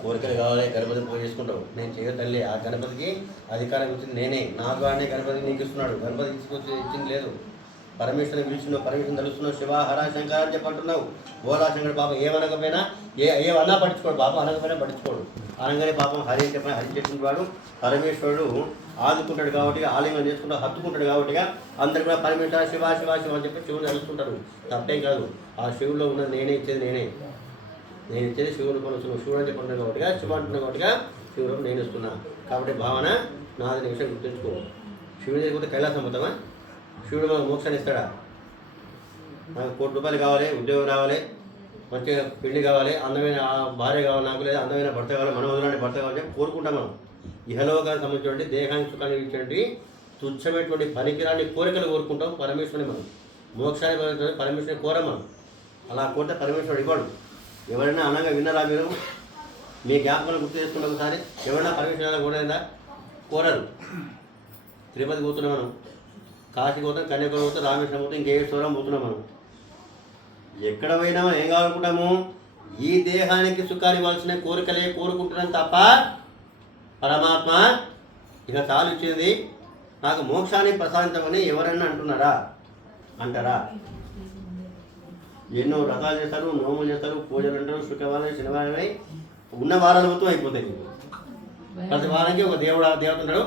కోరికలు కావాలి, గణపతి పూజ చేసుకుంటావు, నేను చేయతల్లి, ఆ గణపతికి అధికారం ఇచ్చింది నేనే, నాకు అనే గణపతికి నీకు ఇస్తున్నాడు, గణపతి తీసుకొచ్చి ఇచ్చింది లేదు. పరమేశ్వరుని పిలుస్తున్నావు, పరమేశ్వరుని తలుస్తున్నావు, శివ హర శంకర అని చెప్పంటున్నావు. బోలా శంకర పాపం ఏమనకపోయినా ఏమన్నా పట్టించుకోడు, పాపం అనకపోయినా పట్టించుకోడు. అనగానే పాపం హరి అని చెప్పిన హరి చెప్పుకుంటాడు. పరమేశ్వరుడు ఆదుకుంటాడు కాబట్టి, ఆలింగం చేసుకుంటూ హత్తుకుంటాడు కాబట్టి అందరు కూడా పరమేశ్వర శివ శివ శివ అని చెప్పి శివుని తలుస్తుంటారు. తప్పేం కాదు, ఆ శివుల్లో ఉన్నది నేనే, ఇచ్చేది నేనే. నేను ఇచ్చేది శివరూపం వస్తున్నాను, శివుడు అని చెప్పంటున్నాను కాబట్టిగా శివ అంటున్నాను కాబట్టిగా శివరూపం నేను ఇస్తున్నా. కాబట్టి భావన నాది విషయం గుర్తుంచుకో. శివుడు లేకపోతే కైలాసం పోతామా? శివుడు మనకు మోక్షాన్ని ఇస్తాడా? నాకు ₹1,00,00,000 కావాలి, ఉద్యోగం రావాలి, మంచిగా పెళ్లి కావాలి, అందమైన భార్య కావాలి, నాకు లేదా అందమైన భర్త కావాలి, మనోహరమైన భర్త కావాలి చెప్పి కోరుకుంటాం మనం. ఇహలోకానికి సంబంధించినటువంటి దేహానికి సుఖాన్ని ఇచ్చేటువంటి తుచ్చమైనటువంటి పనికిరాని కోరికలు కోరుకుంటాం పరమేశ్వరుని. మనం మోక్షాన్ని పరమేశ్వరుని కోరం మనం. అలా కోరితే పరమేశ్వరుడు ఇవ్వడు. ఎవరైనా అనగా విన్నారా మీరు? మీ జ్ఞాపకాలు గుర్తు చేసుకుంటే ఒకసారి ఎవరైనా పరమేశ్వరుడు కోరేదా? కోరరు. తిరుపతి పోతున్నాం మనం, కాశీ పోతాం, కన్యాకుమారి పోతాం, రామేశ్వరం పోతాం, ఇంకేశ్వరం పోతున్నాం మనం. ఎక్కడ పోయినా ఏం కావాలనుకుంటాము? ఈ దేహానికి సుఖాన్ని ఇవ్వాల్సిన కోరికలే కోరుకుంటున్నాం తప్ప పరమాత్మ ఇక చాలు ఇచ్చింది నాకు మోక్షాన్ని ప్రసాదించమని ఎవరైనా అంటున్నారా? అంటారా? ఎన్నో వ్రతాలు చేస్తారు, నోములు చేస్తారు, పూజలు అంటారు, శుక్రవారం శనివారమై ఉన్న వారాలు మొత్తం అయిపోతాయి. ప్రతి వారానికి ఒక దేవత ఉంటాడు,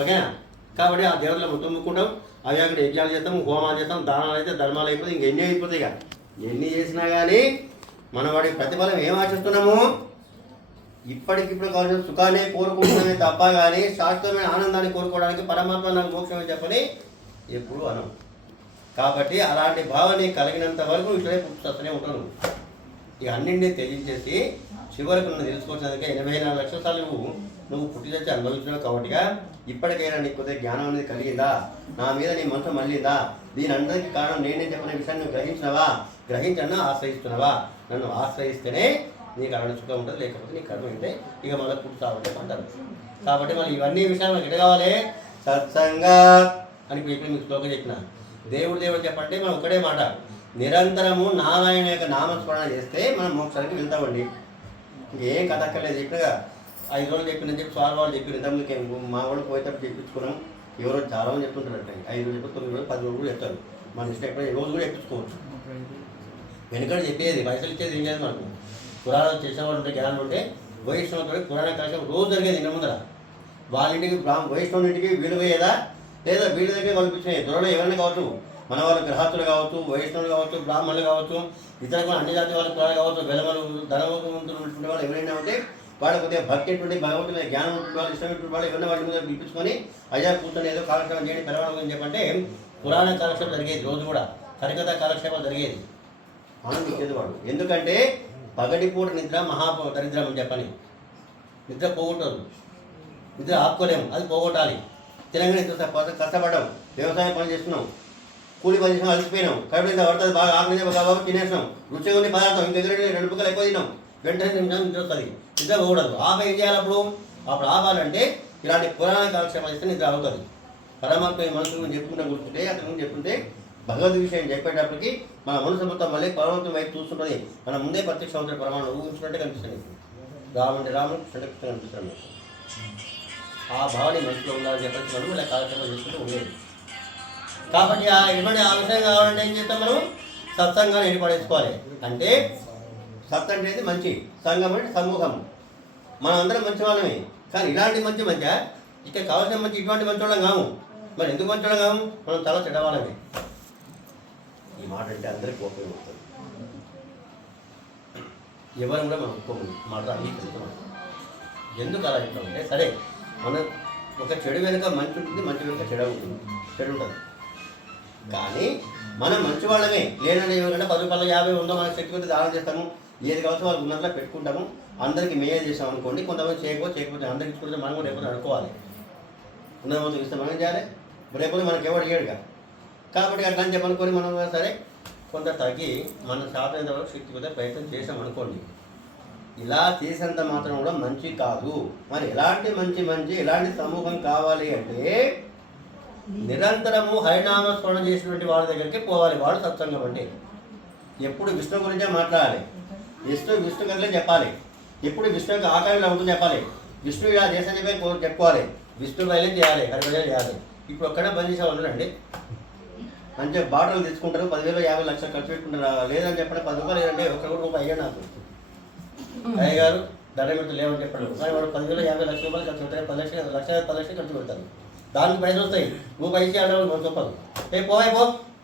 ఓకేనా? కాబట్టి ఆ దేవతలు మొత్తం ముక్కుంటాం, అవి అక్కడ యజ్ఞాలు చేస్తాం, హోమాలు చేస్తాం, దానాలు అయితే ధర్మాలు అయిపోతాయి, ఇంకెన్ని అయిపోతాయి. ఇక ఎన్ని చేసినా కానీ మన వాడికి ప్రతిఫలం ఏం ఆశిస్తున్నాము? ఇప్పటికిప్పుడు కావాల్సిన సుఖాన్ని కోరుకుంటున్నామే తప్ప కానీ శాశ్వతమైన ఆనందాన్ని కోరుకోవడానికి పరమాత్మ నాకు మోక్షమే చెప్పని ఎప్పుడు అనం. కాబట్టి అలాంటి భావన కలిగినంత వరకు ఇట్లనే పుట్టుకొస్తూనే ఉంటాను. ఇక అన్నింటినీ త్యజించేసి చివరకు నన్ను తెలుసుకోవచ్చినందుకే 84 లక్షల సార్లు నువ్వు పుట్టి తెచ్చి అనుభవించినావు. కాబట్టిగా ఇప్పటికైనా నీకు కొద్దిగా జ్ఞానం అనేది కలిగిందా? నా మీద నీ మనసు మళ్ళీందా? దీని అందరికీ కారణం నేనే చెప్పిన విషయాన్ని నువ్వు గ్రహించినవా? గ్రహించన్నా ఆశ్రయిస్తున్నావా? నన్ను ఆశ్రయిస్తేనే నీకు అక్కడ సుఖం ఉంటుంది, లేకపోతే నీకు కర్మ అయితే ఇక మళ్ళీ పుట్టుతావంటే అంటారు. కాబట్టి మనం ఇవన్నీ విషయాలు మనకి ఎట్లా కావాలి? సత్సంగా అని ఇప్పుడు మీకు శ్లోకం చెప్పిన దేవుడు చెప్పంటే మనం ఒకటే మాట, నిరంతరము నారాయణ యొక్క నామస్మరణ చేస్తే మనం మోక్షానికి వెళ్తామండి. ఇంకేం కథ అక్కర్లేదు. చెప్పినగా 5 రోజులు చెప్పిన చెప్పి స్వామి వాళ్ళు చెప్పిన ఇంతకుముందుకు మా వాళ్ళు పోయేటప్పుడు చెప్పించుకున్నాం. ఎవరో చాలామంది చెప్తుంటారు, 5 రోజులు చెప్పి 9 రోజులు 10 రోజులు కూడా చెప్తారు. మన ఇష్టం ఎక్కడ రోజు కూడా చెప్పించుకోవచ్చు. వెనుకడు చెప్పేది పైసలు ఇచ్చేది ఏం లేదు. మనకు పురాణాలు చేసిన వాళ్ళు ఉంటే జ్ఞానం ఉంటే వైష్ణవులతో పురాణ కార్యక్రమం రోజు జరిగేది. ఇంటి ముందర వాళ్ళ ఇంటికి వైష్ణవుని ఇంటికి వీలు పోయేదా? లేదా వీళ్ళ దగ్గర కల్పించినాయి. దొరలో ఎవరైనా కావచ్చు, మన వాళ్ళ గ్రహస్తులు కావచ్చు, వైష్ణవులు కావచ్చు, బ్రాహ్మణులు కావచ్చు, ఇతర అన్ని జాతి వాళ్ళ పురాణాలు కావచ్చు, వెలమలు ధనవంతులు వాళ్ళు ఎవరైనా ఉంటే వాళ్ళ కొద్దిగా భక్తి ఉంటుంది, భగవంతుని మీద జ్ఞానం ఉంటుంది, వాళ్ళు ఇష్టమైనటువంటి వాళ్ళు ఎవరైనా వాళ్ళ మీద పిలిపించుకొని అయ్యా కూర్చొని ఏదో కాలక్షేపం చేయండి పెరగడం అని చెప్పంటే పురాణ కాలక్షేపం జరిగేది. రోజు కూడా హరికథ కాలక్షేపం జరిగేది. ఆనందించేది వాడు. ఎందుకంటే పగటిపూట నిద్ర దరిద్రం అని చెప్పని. నిద్ర పోగొట్టదు, నిద్ర ఆపుకోలేము, అది పోగొట్టాలి. తెలంగాణ కష్టపడ్డాం, వ్యవసాయం పని చేస్తున్నాం, కూలి పని చేసినాం, అలసిపోయినాం, కడుపు ఇంత పడుతుంది, బాగా ఆకలి బాగా తినేసినాం, రుచిగా ఉంది పదార్థం, ఇంక 2 ముక్కలు ఎక్కువ తిన్నాం, వెంటనే నిమిషం నిద్ర వస్తుంది. నిద్ర పోకూడదు. ఏం చేయాలి? అప్పుడు ఆపాలంటే ఇలాంటి పురాణ కాలక్షేపం చేస్తే నిద్ర అవుతుంది. పరమాత్మ మనసులు చెప్పుకుంటే గుర్తుంటే అతని ముందు చెప్పుకుంటే భగవద్ విషయం చెప్పేటప్పటికి మన మనసు మొత్తం మళ్ళీ పరమాత్మ వైపు చూస్తుంటుంది. మన ముందే ప్రత్యక్ష అవుతుంది. పరమాణు ఊహించుకుంటే కనిపిస్తుంది. రాముడు కృష్ణుడు కనిపిస్తున్నాడు. ఆ భావన మనసులో ఉండాలని చెప్పేసి మనం ఇలా కాలక్షేపం చేసుకుంటూ ఉండేది. కాబట్టి ఆ విషయం కావాలంటే ఏం చేస్తాం? మనం సత్సంగాన్ని ఏర్పడేసుకోవాలి. అంటే సత్ అంటే మంచి, సంఘం అంటే సమూహం. మనం అందరం మంచి వాళ్ళమే. కానీ ఇలాంటి మంచి ఇక్కడ కావాల్సిన మంచి ఇటువంటి మంచి వాళ్ళం కాము. మరి ఎందుకు మంచి వాళ్ళం కాము? మనం చాలా చెడ్డవాళ్ళమే. ఈ మాట అంటే అందరికీ కోపం వస్తుంది. ఎవరు కూడా మనం ఒప్పుకోము మాట అంగీకరిస్తున్నాం. ఎందుకు అలా చెప్తామంటే సరే మన ఒక చెడు వెనుక మంచి ఉంటుంది, మంచి వెనుక చెడు ఉంటుంది, చెడు ఉంటుంది. కానీ మనం మంచి వాళ్ళమే. లేనంటే ఎవరైనా 10 రూపాయలు 50 100 మనకి శక్తి కొద్ది దానం చేస్తాము. ఏది కావాల్సిన వాళ్ళు ఉన్నట్లా పెట్టుకుంటాము. అందరికీ మేలు చేసాం అనుకోండి. కొంతమంది చేయకపోతే అందరికి ఇచ్చుకుంటే మనం కూడా ఎప్పుడు అనుకోవాలి. ఉన్నది మొత్తం ఇస్తే మనం చేయాలి. రేపు మనకి ఎవరు చేయడుగా. కాబట్టి అట్లా అని చెప్పనుకొని మనం సరే కొంత తగ్గి మన సాధన వరకు శక్తి కొద్దిగా ప్రయత్నం చేసాం అనుకోండి. ఇలా చేసేంత మాత్రం కూడా మంచి కాదు. మరి ఎలాంటి ఎలాంటి సమూహం కావాలి అంటే నిరంతరము హరినామ స్మరణ చేసినటువంటి వాళ్ళ దగ్గరికి పోవాలి. వాడు సత్సంగం అంటే ఎప్పుడు విష్ణు గురించే మాట్లాడాలి. విష్ణు కథలే చెప్పాలి. ఎప్పుడు విష్ణు యొక్క ఆకారంలో ఉంటుంది చెప్పాలి. విష్ణు ఇలా చేసని చెప్పి చెప్పుకోవాలి. విష్ణు బయలు చేయాలి, హరిభజన చేయాలి. ఇప్పుడు ఒక్కడే బంద్ చేసే ఉండరండి. మంచిగా బాటలు తెచ్చుకుంటారు, 10,000 50 లక్షలు ఖర్చు పెట్టుకుంటారు. లేదని చెప్పండి 10 రూపాయలు లేదంటే ₹1 అయ్యా నాకు అయ్య గారు దండం పెట్టి లేవని చెప్పాడు. కానీ వాడు 10,000 50 లక్షల రూపాయలు ఖర్చు పెడతారు, 10 లక్షలు ఖర్చు పెడతారు. దానికి పైసలు వస్తాయి. నువ్వు పైసలు ఆడవాళ్ళు మనం చెప్పదు. పో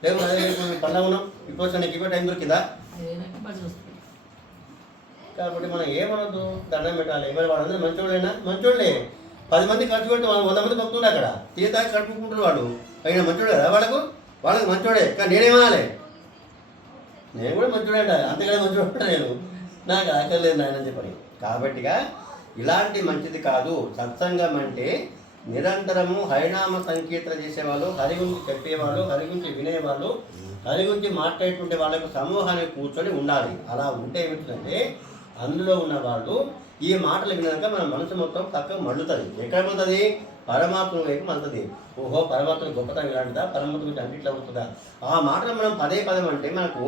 లేవు పండుగ ఉన్నాం ఇప్పుడు వచ్చా నీకు ఇప్పుడు టైం దొరికిందా? కాబట్టి మనం ఏమనొద్దు, దండం పెట్టాలి. మరి వాళ్ళందరూ మంచోళ్ళైనా మంచోళ్ళే, 10 మంది ఖర్చు పెడితే 100 మంది తొక్కుతుండే అక్కడ తీర్థాకి కడుపుకుంటారు. వాడు అయినా మంచోడు కదా, వాళ్ళకి మంచోడే. కానీ నేనేమనాలి, నేను కూడా మంచోడే అంట, అంతేకాదు మంచోడు నేను, నాకు ఆకలేదు నాయన చెప్పని. కాబట్టిగా ఇలాంటి మంచిది కాదు. సత్సంగం అంటే నిరంతరము హరినామ సంకీర్తన చేసేవాళ్ళు, హరి గురించి చెప్పేవాళ్ళు, హరి గురించి వినేవాళ్ళు, హరి గురించి మాట్లాడుతుంటే వాళ్ళకు సమూహానికి కూర్చొని ఉండాలి. అలా ఉంటే ఏమిటంటే అందులో ఉన్న వాళ్ళు ఈ మాటలు వినాక మన మనసు మొత్తం చక్కగా మళ్ళుతుంది. ఎక్కడ మళ్ళుతుంది? పరమాత్మ వైపు మళ్ళుతుంది. ఓహో, పరమాత్మ గొప్పతనం ఇలాంటిదా, పరమాత్మ గురించి అన్నిట్లో అవుతుందా? ఆ మాటలు మనం పదే అంటే మనకు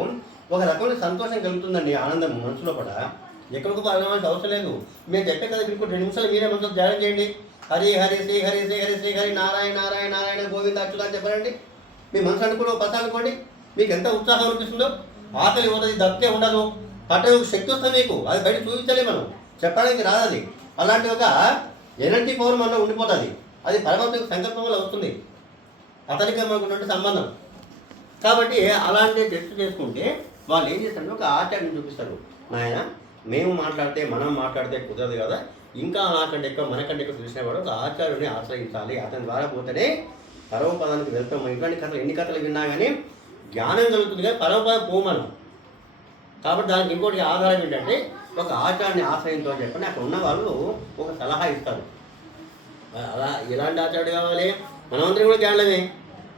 ఒక రకమైన సంతోషం కలుగుతుందండి, ఆనందం మనసులో కూడా. ఎక్కడికి పాల్గొనాల్సిన అవసరం లేదు. మేము చెప్పే కదా మీకు 2 నిమిషాలు మీరే మనసులో ధ్యానం చేయండి. హరి హరి శ్రీ హరి శ్రీ హరి శ్రీ హరి నారాయణ నారాయణ నారాయణ గోవింద అచ్యుత అని చెప్పారండి. మీ మనసు అనుకోండి, 10 అనుకోండి. మీకు ఎంత ఉత్సాహం అనిపిస్తుందో, ఆకలి పోతుంది, దప్తే ఉండదు, పట్టే ఒక శక్తి వస్తుంది మీకు. అది బయట చూపించలే, మనం చెప్పడానికి రాదు. అది అలాంటి ఒక ఎనర్జీ పవర్ మనలో ఉండిపోతుంది. అది పరమాత్మ సంకల్పం వల్ల వస్తుంది, అతనికి మనకు ఉన్నటువంటి సంబంధం. కాబట్టి అలాంటి టెస్ట్ చేసుకుంటే వాళ్ళు ఏం చేస్తారంటే ఒక ఆచార్యం చూపిస్తారు. నాయన మేము మాట్లాడితే మనం మాట్లాడితే కుదరదు కదా, ఇంకా నాకంటే ఎక్కువ మనకంటే ఎక్కువ తెలిసిన వాడు ఒక ఆచార్యుని ఆశ్రయించాలి, అతని ద్వారా పోతేనే పరమపదానికి వెళ్తాం. ఇట్లాంటి కథలు ఎన్ని కథలు విన్నా కానీ జ్ఞానం కలుగుతుంది కానీ పరమపదం పోమనం. కాబట్టి దానికి ఇంకోటి ఆధారం ఏంటంటే ఒక ఆచార్యుని ఆశ్రయించో అని చెప్పండి. అక్కడ ఉన్న వాళ్ళు ఒక సలహా ఇస్తారు. అలా ఎలాంటి ఆచార్యుడు కావాలి? మనమందరం కూడా జ్ఞానమే.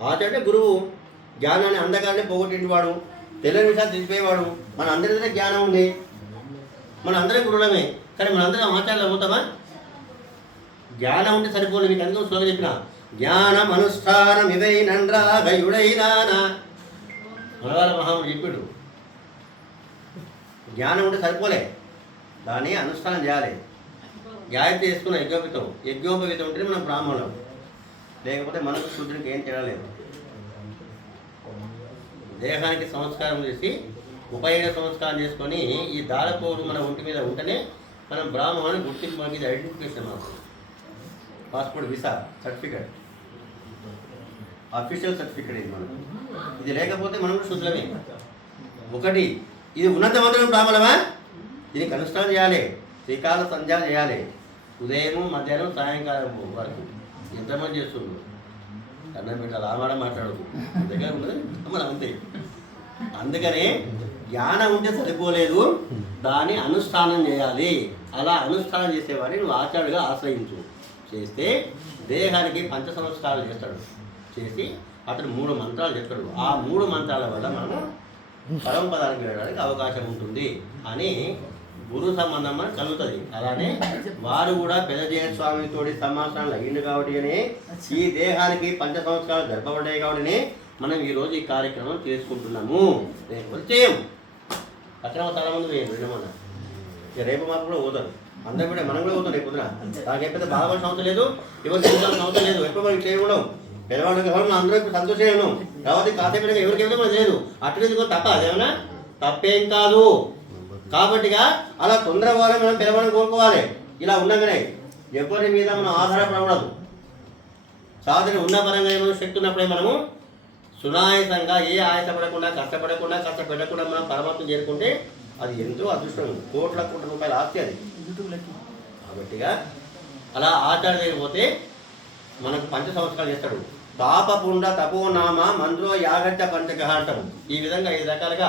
ఆచార్యుడే గురువు, జ్ఞానాన్ని అంధకారాన్ని పోగొట్టేవాడు, తెలియని విషయాలు తెలిసిపోయేవాడు. మన అందరి దగ్గర జ్ఞానం ఉంది, మన అందరం గురువులమే. కానీ మనందరం ఆచార్యులు అవుతామా? జ్ఞానం ఉంటే సరిపోలేదు. మీకు అందుకని శ్లోకం చెప్పిన జ్ఞానం అనుష్ఠానం ఇవైనండ్రాగయుడైనా మనవాళ్ళ మహాముడు చెప్పాడు. జ్ఞానం ఉంటే సరిపోలే, దాన్ని అనుష్ఠానం చేయాలి. గాయత్రి చేసుకున్న యజ్ఞోపవీతం ఉంటే మనం బ్రాహ్మణులం, లేకపోతే మనకు శుద్ధుడికి ఏం తినలేదు. దేహానికి సంస్కారం చేసి ఉపయోగ సంస్కారం చేసుకొని ఈ దారపోరు మన ఒంటి మీద ఉంటేనే మనం బ్రాహ్మణుని గుర్తింపు, మనకి ఇది ఐడెంటిఫికేషన్, మనకు passport visa certificate, official certificate ఇది మనకు. ఇది లేకపోతే మనం శుద్ధులమే. ఒకటి ఇది ఉన్నంత మాత్రం బ్రాహ్మణమా? దీనికి అనుష్ఠానం చేయాలి, శ్రీకాల సంధ్య చేయాలి, ఉదయం మధ్యాహ్నం సాయంకాలం వరకు. ఎంతమంది చేస్తుండ్రు? అన్నం పెట్టాలి, ఆమాడ మాట్లాడదు, దగ్గర ఉన్నది మనం అంతే. అందుకనే జ్ఞానం ఉంటే సరిపోలేదు, దాన్ని అనుష్ఠానం చేయాలి. అలా అనుష్ఠానం చేసేవాడిని నువ్వు ఆచార్యుడిగా ఆశ్రయించు. చేస్తే దేహానికి 5 సంవత్సరాలు చేస్తాడు, చేసి అతడు 3 మంత్రాలు చెప్తాడు. ఆ 3 మంత్రాల వల్ల మనము పరమపదానికి వెళ్ళడానికి అవకాశం ఉంటుంది అని గురు సంబంధం అని కలుగుతుంది. అలానే వారు కూడా పెద్దజయ స్వామితోటి సంభాషణలు అయ్యింది కాబట్టి అని ఈ దేహానికి 5 సంవత్సరాలు గర్భపడ్డాయి కాబట్టి మనం ఈరోజు ఈ కార్యక్రమం చేసుకుంటున్నాము. రేపు చేయం అక్కడ చాలా మంది వేయండి వినమన్నా. ఇక రేపు మాకు కూడా పోతారు, అందరూ కూడా మనం కూడా పోతాం రేపు పొద్దున. నాకు ఎప్పుడైతే బాధపడాల్సిన అవసరం లేదు, ఎవరికి చూడాల్సిన అవసరం లేదు. ఎప్పుడు మనకి చేయడం పిల్లవాళ్ళకి మనం అందరూ సంతోషంగా ఉన్నాం కాబట్టి కాసేపు ఎవరికి ఏమైనా మనకు లేదు. అట్లా తప్ప అదేమన్నా తప్పేం కాదు. కాబట్టిగా అలా తొందరగా మనం పిలవాలని కోరుకోవాలి. ఇలా ఉండగానే ఎవరి మీద మనం ఆధారపడకూడదు. సాధన ఉన్న పరంగా ఏమైనా శక్తి ఉన్నప్పుడే మనము సునాయాసంగా ఏ ఆయాసపడకుండా కష్టపెట్టకుండా మనం పరమాత్మ చేరుకుంటే అది ఎంతో అదృష్టం. కోట్ల రూపాయల ఆస్తి అది. కాబట్టిగా అలా ఆచారం చేయకపోతే మనకు 5 సంవత్సరాలు చేస్తాడు. తాపపుండ తపోనామ మంత్రో యాగచ్చ పంచక అంటారు. ఈ విధంగా 5 రకాలుగా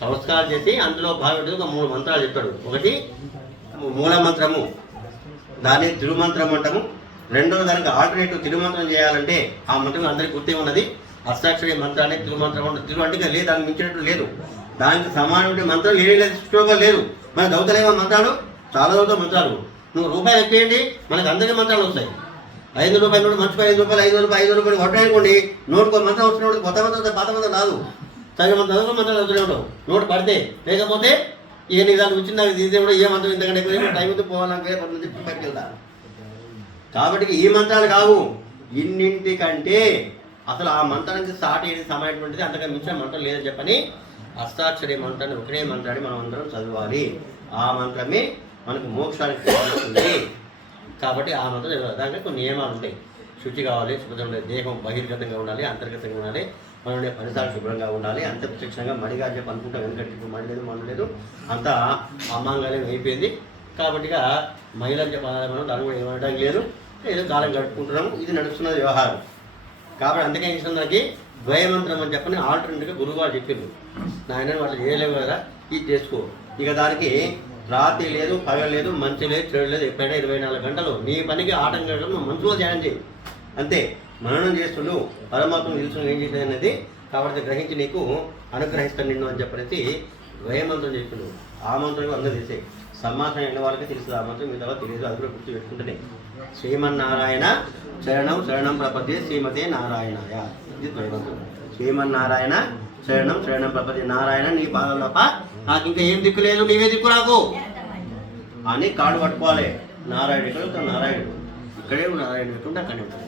సంస్కారం చేసి అందులో భాగం ఒక 3 మంత్రాలు చెప్తాడు. ఒకటి మూల మంత్రము, దాన్ని తిరుమంత్రం అంటాము. రెండవ దానికి ఆల్టర్నేటివ్ తిరుమంత్రం చేయాలంటే ఆ మంత్రం అందరికీ గుర్తే ఉన్నది. అష్టాక్షరి మంత్రాన్ని తిరుమంత్రం అంటే తిరు అంటే లేదు, దానికి మించినట్టు లేదు. దానికి సమానమైన మంత్రం లేదు, స్టోగా లేదు. మనకు దౌతలేమో మంత్రాలు చాలా దౌత మంత్రాలు. నువ్వు రూపాయలు ఎక్కేయండి, మనకు అందరికీ మంత్రాలు వస్తాయి. 5 రూపాయలు నోటు మంచిగా 5 రూపాయలు 5 రూపాయలు కొట్టాయనుకోండి, నోటుకు మంత్రం వచ్చినప్పుడు కొత్త మంత్రం పాత మంత్రం రాదు. సగం మంత్రం మంత్రాలు వస్తూనే ఉంటావు నోటు పడితే. లేకపోతే ఇక నీ దానికి వచ్చిన దానికి తీసే కూడా ఏ మంత్రం ఇంతకంటే ఎక్కువ టైం అయితే పోవాలంటే బయటకు వెళ్తా. కాబట్టి ఈ మంత్రాలు కావు, ఇన్నింటికంటే అసలు ఆ మంత్రానికి స్టార్ట్ అయ్యేది సమయటువంటిది, అంతగా మించిన మంత్రం లేదని చెప్పని అష్టాక్షరి మంత్రాన్ని ఒకటే మంత్రాన్ని మనం అందరం చదవాలి. ఆ మంత్రమే మనకు మోక్షానికి వస్తుంది. కాబట్టి ఆ మంత్రం దానికి కొన్ని నియమాలు ఉంటాయి. శుచి కావాలి, శుభ్రం ఉండాలి, దేహం బహిర్గతంగా ఉండాలి, అంతర్గతంగా ఉండాలి, మనం పరిసరాలు శుభ్రంగా ఉండాలి. అంత ప్రత్యక్షంగా మడిగా చెప్పి అనుకుంటాం, ఎందుకంటే ఇప్పుడు మడి లేదు మన లేదు, అంతా అమాంగల్యం అయిపోయింది. కాబట్టి మహిళలు చెప్పాలి, మనం దాని కూడా ఏమనడం లేదు, ఏదో కాలం గడుపుకుంటున్నాము, ఇది నడుస్తున్నది వ్యవహారం. కాబట్టి అందుకే ఏం చేసిన నాకు ద్వయమంత్రం అని చెప్పని ఆల్టర్నేట్గా గురువుగారు చెప్పిండు, నాయన వాళ్ళు చేయలేవు కదా, ఇది చేసుకో. ఇక దానికి రాత్రి లేదు, పగలు లేదు, మంచి లేదు, చెడు లేదు, ఎప్పుడైనా 24 గంటలు నీ పనికి ఆటంకం నువ్వు మంచులో ధ్యానం చేయి, అంతే. మననం చేస్తుండు పరమాత్మను తెలుసు ఏం చేసేది అనేది. కాబట్టి గ్రహించి నీకు అనుగ్రహిస్తాను నిన్ను అని చెప్పనేసి ద్వయమంత్రం చెప్పిండు. ఆ మంత్రం అందరూ తెలిసే, సమాధానం అయిన వాళ్ళకి తెలుస్తుంది ఆ మంత్రం, మీ తర్వాత తెలియదు, అది కూడా గుర్తు పెట్టుకుంటేనే. శ్రీమన్నారాయణ శరణం శరణం ప్రపద్యే శ్రీమతే నారాయణాయ, ఇది ద్వయమంత్రం. శ్రీమన్నారాయణ శరణం శరణం ప్రపద్యే నారాయణ, నీ పాదం తప్ప నాకు ఇంకా ఏం దిక్కు లేదు, నీవే దిక్కు నాకు అని కాడు పట్టుకోవాలి. నారాయణ ఎక్కడ నారాయణుడు, ఇక్కడే నారాయణుడు ఎక్కడ అక్కడే ఉంటాడు.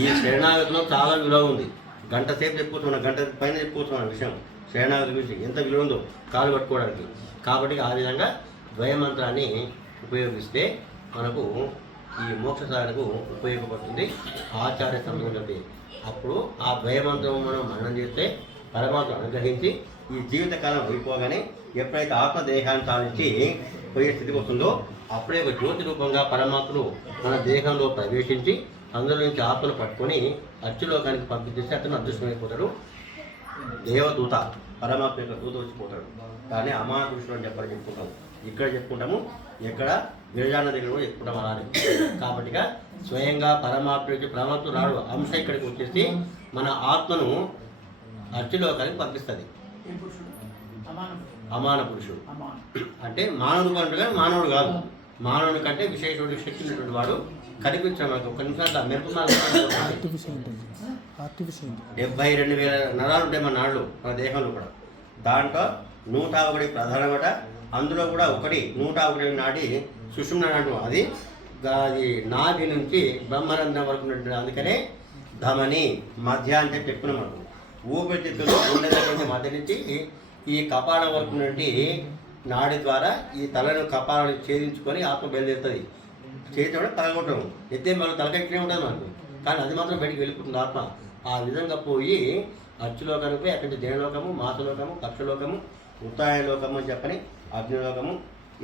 ఈ శరణాగతిలో చాలా విలువ ఉంది. గంట సేపు చెప్పుకోవచ్చు, గంట పైన చెప్పుకోవచ్చు మన విషయం శరణాగతి గురించి ఎంత విలువ ఉందో కాలు పట్టుకోవడానికి. కాబట్టి ఆ విధంగా ద్వయమంత్రాన్ని ఉపయోగిస్తే మనకు ఈ మోక్ష సాధనకు ఉపయోగపడుతుంది. ఆచార్య సంబంధం అప్పుడు ఆ ద్వయమంత్రం మనం మననం చేస్తే పరమాత్మ అనుగ్రహించి ఈ జీవితకాలం అయిపోగానే ఎప్పుడైతే ఆత్మదేహాన్ని సాధించి పోయే స్థితికి వస్తుందో అప్పుడే ఒక జ్యోతి రూపంగా పరమాత్మను మన దేహంలో ప్రవేశించి అందులో నుంచి ఆత్మను పట్టుకొని అచ్చులోకానికి పంపించేసి అతను అదృష్టమైపోతాడు. దేవదూత పరమాత్మ యొక్క దూత వచ్చిపోతాడు. కానీ అమాన పురుషుడు అని చెప్పుకుంటాం, ఇక్కడ చెప్పుకుంటాము, ఎక్కడ గిరిజాన దగ్గర కూడా చెప్పుకుంటాం అలానే. కాబట్టి స్వయంగా పరమాత్మ రాడు అంశ ఇక్కడికి వచ్చేసి మన ఆత్మను అర్చులోకానికి పంపిస్తుంది. అమాన పురుషుడు అంటే మానవుడు కంటే మానవుడు కాదు, మానవుడి కంటే విశేష శక్తి ఉన్నటువంటి వాడు కనిపించాడు. మనకు ఒక నిమిషాలు మెరుపున్నాడు. 72,000 నరాలు ఉంటాయి మన నాళ్ళు, మన దేహంలో కూడా. దాంట్లో 101 ప్రధానమట. అందులో కూడా 101 నాటి సుషుమ్న నాటు, అది నాభి నుంచి బ్రహ్మరంధ్రం వరకు ఉన్నట్టు. అందుకనే ధమని మధ్య అంటే చెప్పుకున్నాం మనకు. ఊపిరితిత్తులు గుండె దగ్గర మధ్య నుంచి ఈ కపాలం వరకు నుండి నాడి ద్వారా ఈ తలను కపాలను ఛేదించుకొని ఆత్మ బయలుదేరుతుంది. చేతితో తలగొట్టడం ఎత్తే మనం తలకెక్కనే ఉంటుంది మనకు, కానీ అది మాత్రం బయటికి వెళ్ళిపోతుంది ఆత్మ. ఆ విధంగా పోయి అచ్చులోకానికి పోయి అక్కడి నుంచి దేవలోకము, మాతలోకము, పక్షలోకము, ఉత్తాయలోకము అని చెప్పని అగ్నిలోకము,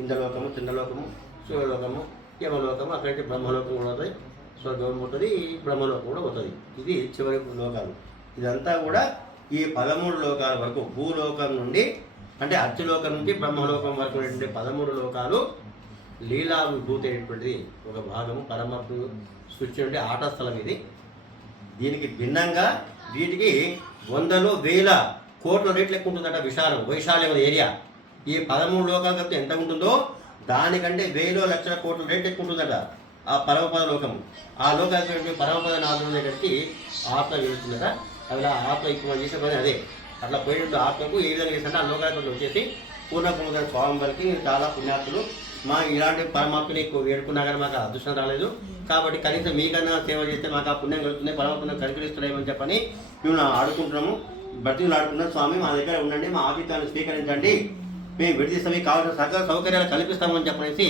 ఇంద్రలోకము, చిందలోకము, సూర్యలోకము, యమలోకము, అక్కడి నుంచి బ్రహ్మలోకం కూడా అవుతుంది, స్వర్గం పోతుంది, బ్రహ్మలోకం కూడా అవుతుంది. ఇది చివరి లోకాలు. ఇదంతా కూడా ఈ 13 లోకాల వరకు భూలోకం నుండి అంటే అచ్చులోకం నుంచి బ్రహ్మలోకం వరకు ఉన్నటువంటి 13 లోకాలు లీలా విభూతి అయినటువంటిది ఒక భాగము. పరమాత్మ సృష్టి నుండి ఆట స్థలం ఇది. దీనికి భిన్నంగా వీటికి 100,000 కోట్ల రేట్లు ఎక్కువ ఉంటుందట విశాలం, వైశాల్యం ఏరియా. ఈ 13 లోకాల కలిపితే ఎంత ఉంటుందో దానికంటే 1,000 లక్షల కోట్ల రేట్లు ఎక్కువ ఉంటుందట ఆ పరమపద లోకము. ఆ లోకానికి పరమపద నాలుగు దగ్గరికి ఆత్మ వెళ్తుందట. అలా ఆత్మ ఎక్కువ చేసే పని అదే. అట్లా పోయినట్టు ఆత్మకు ఏ విధంగా చేస్తుంటే ఆ లోకాలకు వచ్చేసి పూర్ణకుండ స్వామి వారికి చాలా పుణ్యాత్తులు. మా ఇలాంటి పరమాత్మని వేడుకున్నా కానీ మాకు అదృష్టం రాలేదు, కాబట్టి కనీసం మీకన్నా సేవ చేస్తే మాకు ఆ పుణ్యం కలుగుతుంది, పరమాత్మ కనికరిస్తున్నామని చెప్పని మేము ఆడుకుంటున్నాము, బ్రతికులు ఆడుకున్నాం. స్వామి మా దగ్గర ఉండండి, మా ఆతిథ్యాన్ని స్వీకరించండి, మేము విడిదిస్తాం, మీకు కావాల్సిన సకల సౌకర్యాలు కల్పిస్తామని చెప్పనేసి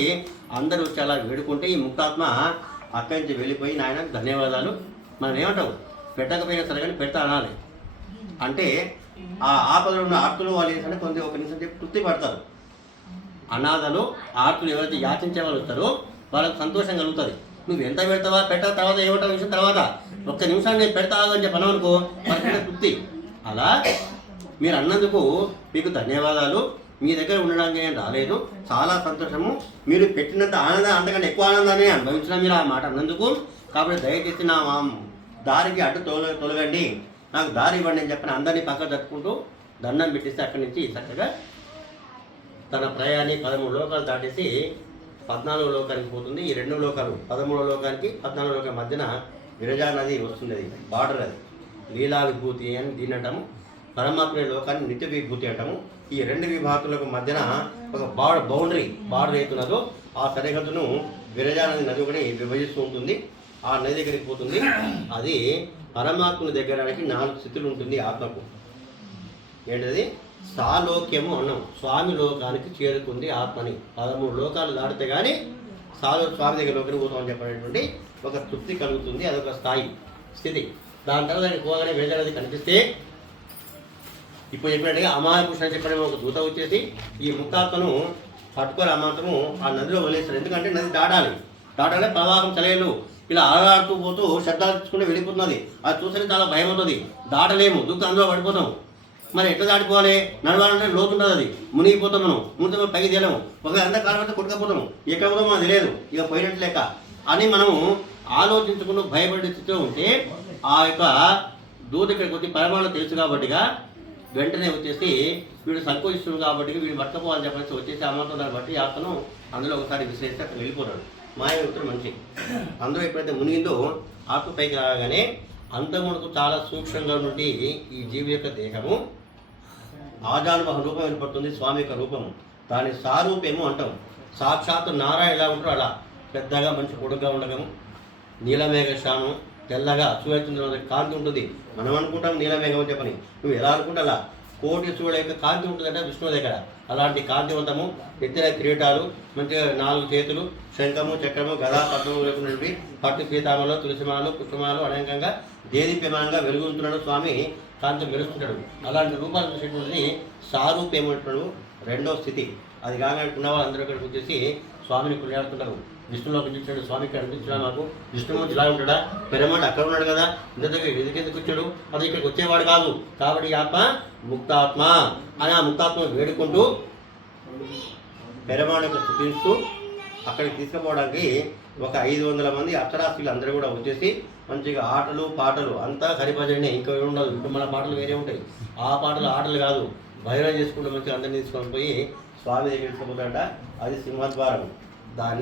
అందరూ చాలా వేడుకుంటే ఈ ముక్తాత్మ అక్కడి నుంచి వెళ్ళిపోయి నాయన ధన్యవాదాలు, మనం ఏమంటాం పెట్టకపోయినా సరే కానీ పెడతా అనాలి. అంటే ఆ ఆపదలో ఉన్న ఆర్తులు వాళ్ళు ఏంటంటే కొంత ఒక నిమిషం చెప్పి తృప్తి పడతారు. అనాథలు ఆర్తులు ఎవరైతే యాచించే వాళ్ళు వస్తారో వాళ్ళకి సంతోషం కలుగుతుంది. నువ్వు ఎంత పెడతావా పెట్టా తర్వాత ఏమంటావు విషయం తర్వాత ఒక్క నిమిషాన్ని నేను పెడతావు అని చెప్పను అనుకో వాళ్ళకి తృప్తి. అలా మీరు అన్నందుకు మీకు ధన్యవాదాలు, మీ దగ్గర ఉండడానికి నేను రాలేదు, చాలా సంతోషము, మీరు పెట్టినంత ఆనందం అంతకంటే ఎక్కువ ఆనందాన్ని అనుభవించిన మీరు ఆ మాట అన్నందుకు. కాబట్టి దయచేసి నా దారికి అడ్డు తొలగండి, నాకు దారి ఇవ్వండి అని చెప్పిన అందరినీ పక్కన తట్టుకుంటూ దండం పెట్టిస్తే అక్కడి నుంచి చక్కగా తన ప్రయాణి 13 లోకాలు దాటేసి 14 లోకానికి పోతుంది. ఈ 2 లోకాలు 13 లోకానికి 14 లోకాల మధ్యన విరజా నది వస్తుంది, అది బార్డర్, అది లీలా విభూతి అని దీని అంటాము. పరమాత్మ లోకాన్ని నిత్య విభూతి అంటాము. ఈ 2 విభాతులకు మధ్యన ఒక బౌండరీ బార్డర్ అవుతున్నదో ఆ సరిహద్దును విరజా నది ఒకటి విభజిస్తూ ఉంటుంది. ఆ నది దగ్గరికి పోతుంది. అది పరమాత్మని దగ్గరానికి 4 స్థితులు ఉంటుంది ఆత్మకు. ఏంటది సాలోక్యము అన్నాం, స్వామి లోకానికి చేరుకుంది ఆత్మని. 13 లోకాలు దాటితే కానీ స్వామి దగ్గర లోకానికి పోతామని చెప్పినటువంటి ఒక తృప్తి కలుగుతుంది, అదొక స్థితి. దాని తర్వాత దానికి పోగానే వేదాలది కనిపిస్తే ఇప్పుడు చెప్పినట్టుగా అమాయకృష్ణ చెప్పడం ఒక దూత వచ్చేసి ఈ ముక్తాత్మను పట్టుకొని అమాంతము ఆ నదిలో వదిలేస్తారు. ఎందుకంటే నది దాటాలే ప్రవాహం చలేలు ఇలా ఆడాడుతూ పోతూ శబ్దాలు తెచ్చుకుంటే వెళ్ళిపోతున్నది. అది చూస్తే చాలా భయం అవుతుంది, దాటలేము, దుఃఖం అందులో పడిపోతాము. మరి ఎట్లా దాటిపోవాలి? నడవాలంటే లోతుంటుంది, అది మునిగిపోతాం, మనం ముందు పైకి తేలేము, ఒక అంత కాలం అయితే కొట్టుకపోతాము, ఎక్కడ పోతామో అది తెలియదు, ఇక పోయినట్టు లేక అని మనము ఆలోచించుకుని భయపడే స్థితిలో ఉంటే ఆ యొక్క దూత ఇక్కడికి వచ్చి పరమాణం తెలుసు కాబట్టిగా వెంటనే వచ్చేసి వీడు సంకోచిస్తుంది కాబట్టి వీడు పట్టుకపోవాలని చెప్పేసి వచ్చేసి అమ్మతో దాన్ని బట్టి ఆత్మను అందులో ఒకసారి విశ్లేషిస్తే అక్కడ వెళ్ళిపోతాడు. మాయవృత్తులు మనిషి అందులో ఎప్పుడైతే మునిగిందో ఆత్మ పైకి రాగానే అంతమునకు చాలా సూక్ష్మంగా నుండి ఈ జీవి యొక్క దేహము ఆజానుభవ రూపం ఏర్పడుతుంది, స్వామి యొక్క రూపము. దాని సారూప్యము అంటాం. సాక్షాత్తు నారాయణ ఎలా ఉంటారో అలా పెద్దగా మంచి పొడుగ్గా ఉండగము, నీలమేఘ శ్యామం, తెల్లగా సూర్యచంద్రుల కాంతి ఉంటుంది. మనం అనుకుంటాం నీలమేఘం అని చెప్పని, నువ్వు ఎలా అనుకుంటా అలా కోటి సూర్యుల యొక్క కాంతి ఉంటుందంటే విష్ణువు దగ్గర అలాంటి కాంతివంతము, ఎత్తిన కిరీటాలు, మంచిగా 4 చేతులు, శంఖము, చక్రము, గదా, పద్మము లేకున్నవి, పట్టు పీతామలు, తులసిమాలు, పుష్పమాలు అనేకంగా దేదీప్యమానంగా వెలుగుతున్నాడు స్వామి, కాంతి మెరుస్తుంటాడు. అలాంటి రూపాలు చూసేటువంటిది సారూప్యమైనటువంటి రెండో స్థితి. అది కాగానే ఉన్న వాళ్ళందరూ ఇక్కడికి వచ్చేసి స్వామిని కొనియాడుతుంటారు. విష్ణులో కనిపించాడు, స్వామికి కనిపించాడు, మాకు విష్ణుమూర్తి ఇలా ఉంటాడా, పెరమాట అక్కడ ఉన్నాడు కదా, ఇంత దగ్గర ఎందుకు వచ్చాడు, అది ఇక్కడికి వచ్చేవాడు కాదు. కాబట్టి ఆత్మ ముక్తాత్మ అని ఆ ముక్తాత్మ వేడుకుంటూ పెరమాణకు చూపిస్తూ అక్కడికి తీసుకుపోవడానికి ఒక 500 మంది అక్షరాస్యులు అందరూ కూడా వచ్చేసి మంచిగా ఆటలు పాటలు అంతా హరిభజనే, ఇంకా ఉండదు. ఇప్పుడు మన పాటలు వేరే ఉంటాయి, ఆ పాటలు ఆటలు కాదు, భజన చేసుకుంటూ మంచిగా అందరినీ తీసుకొని పోయి స్వామి దగ్గర తీసుకుపోతాడట. అది సింహద్వారం. దాన్ని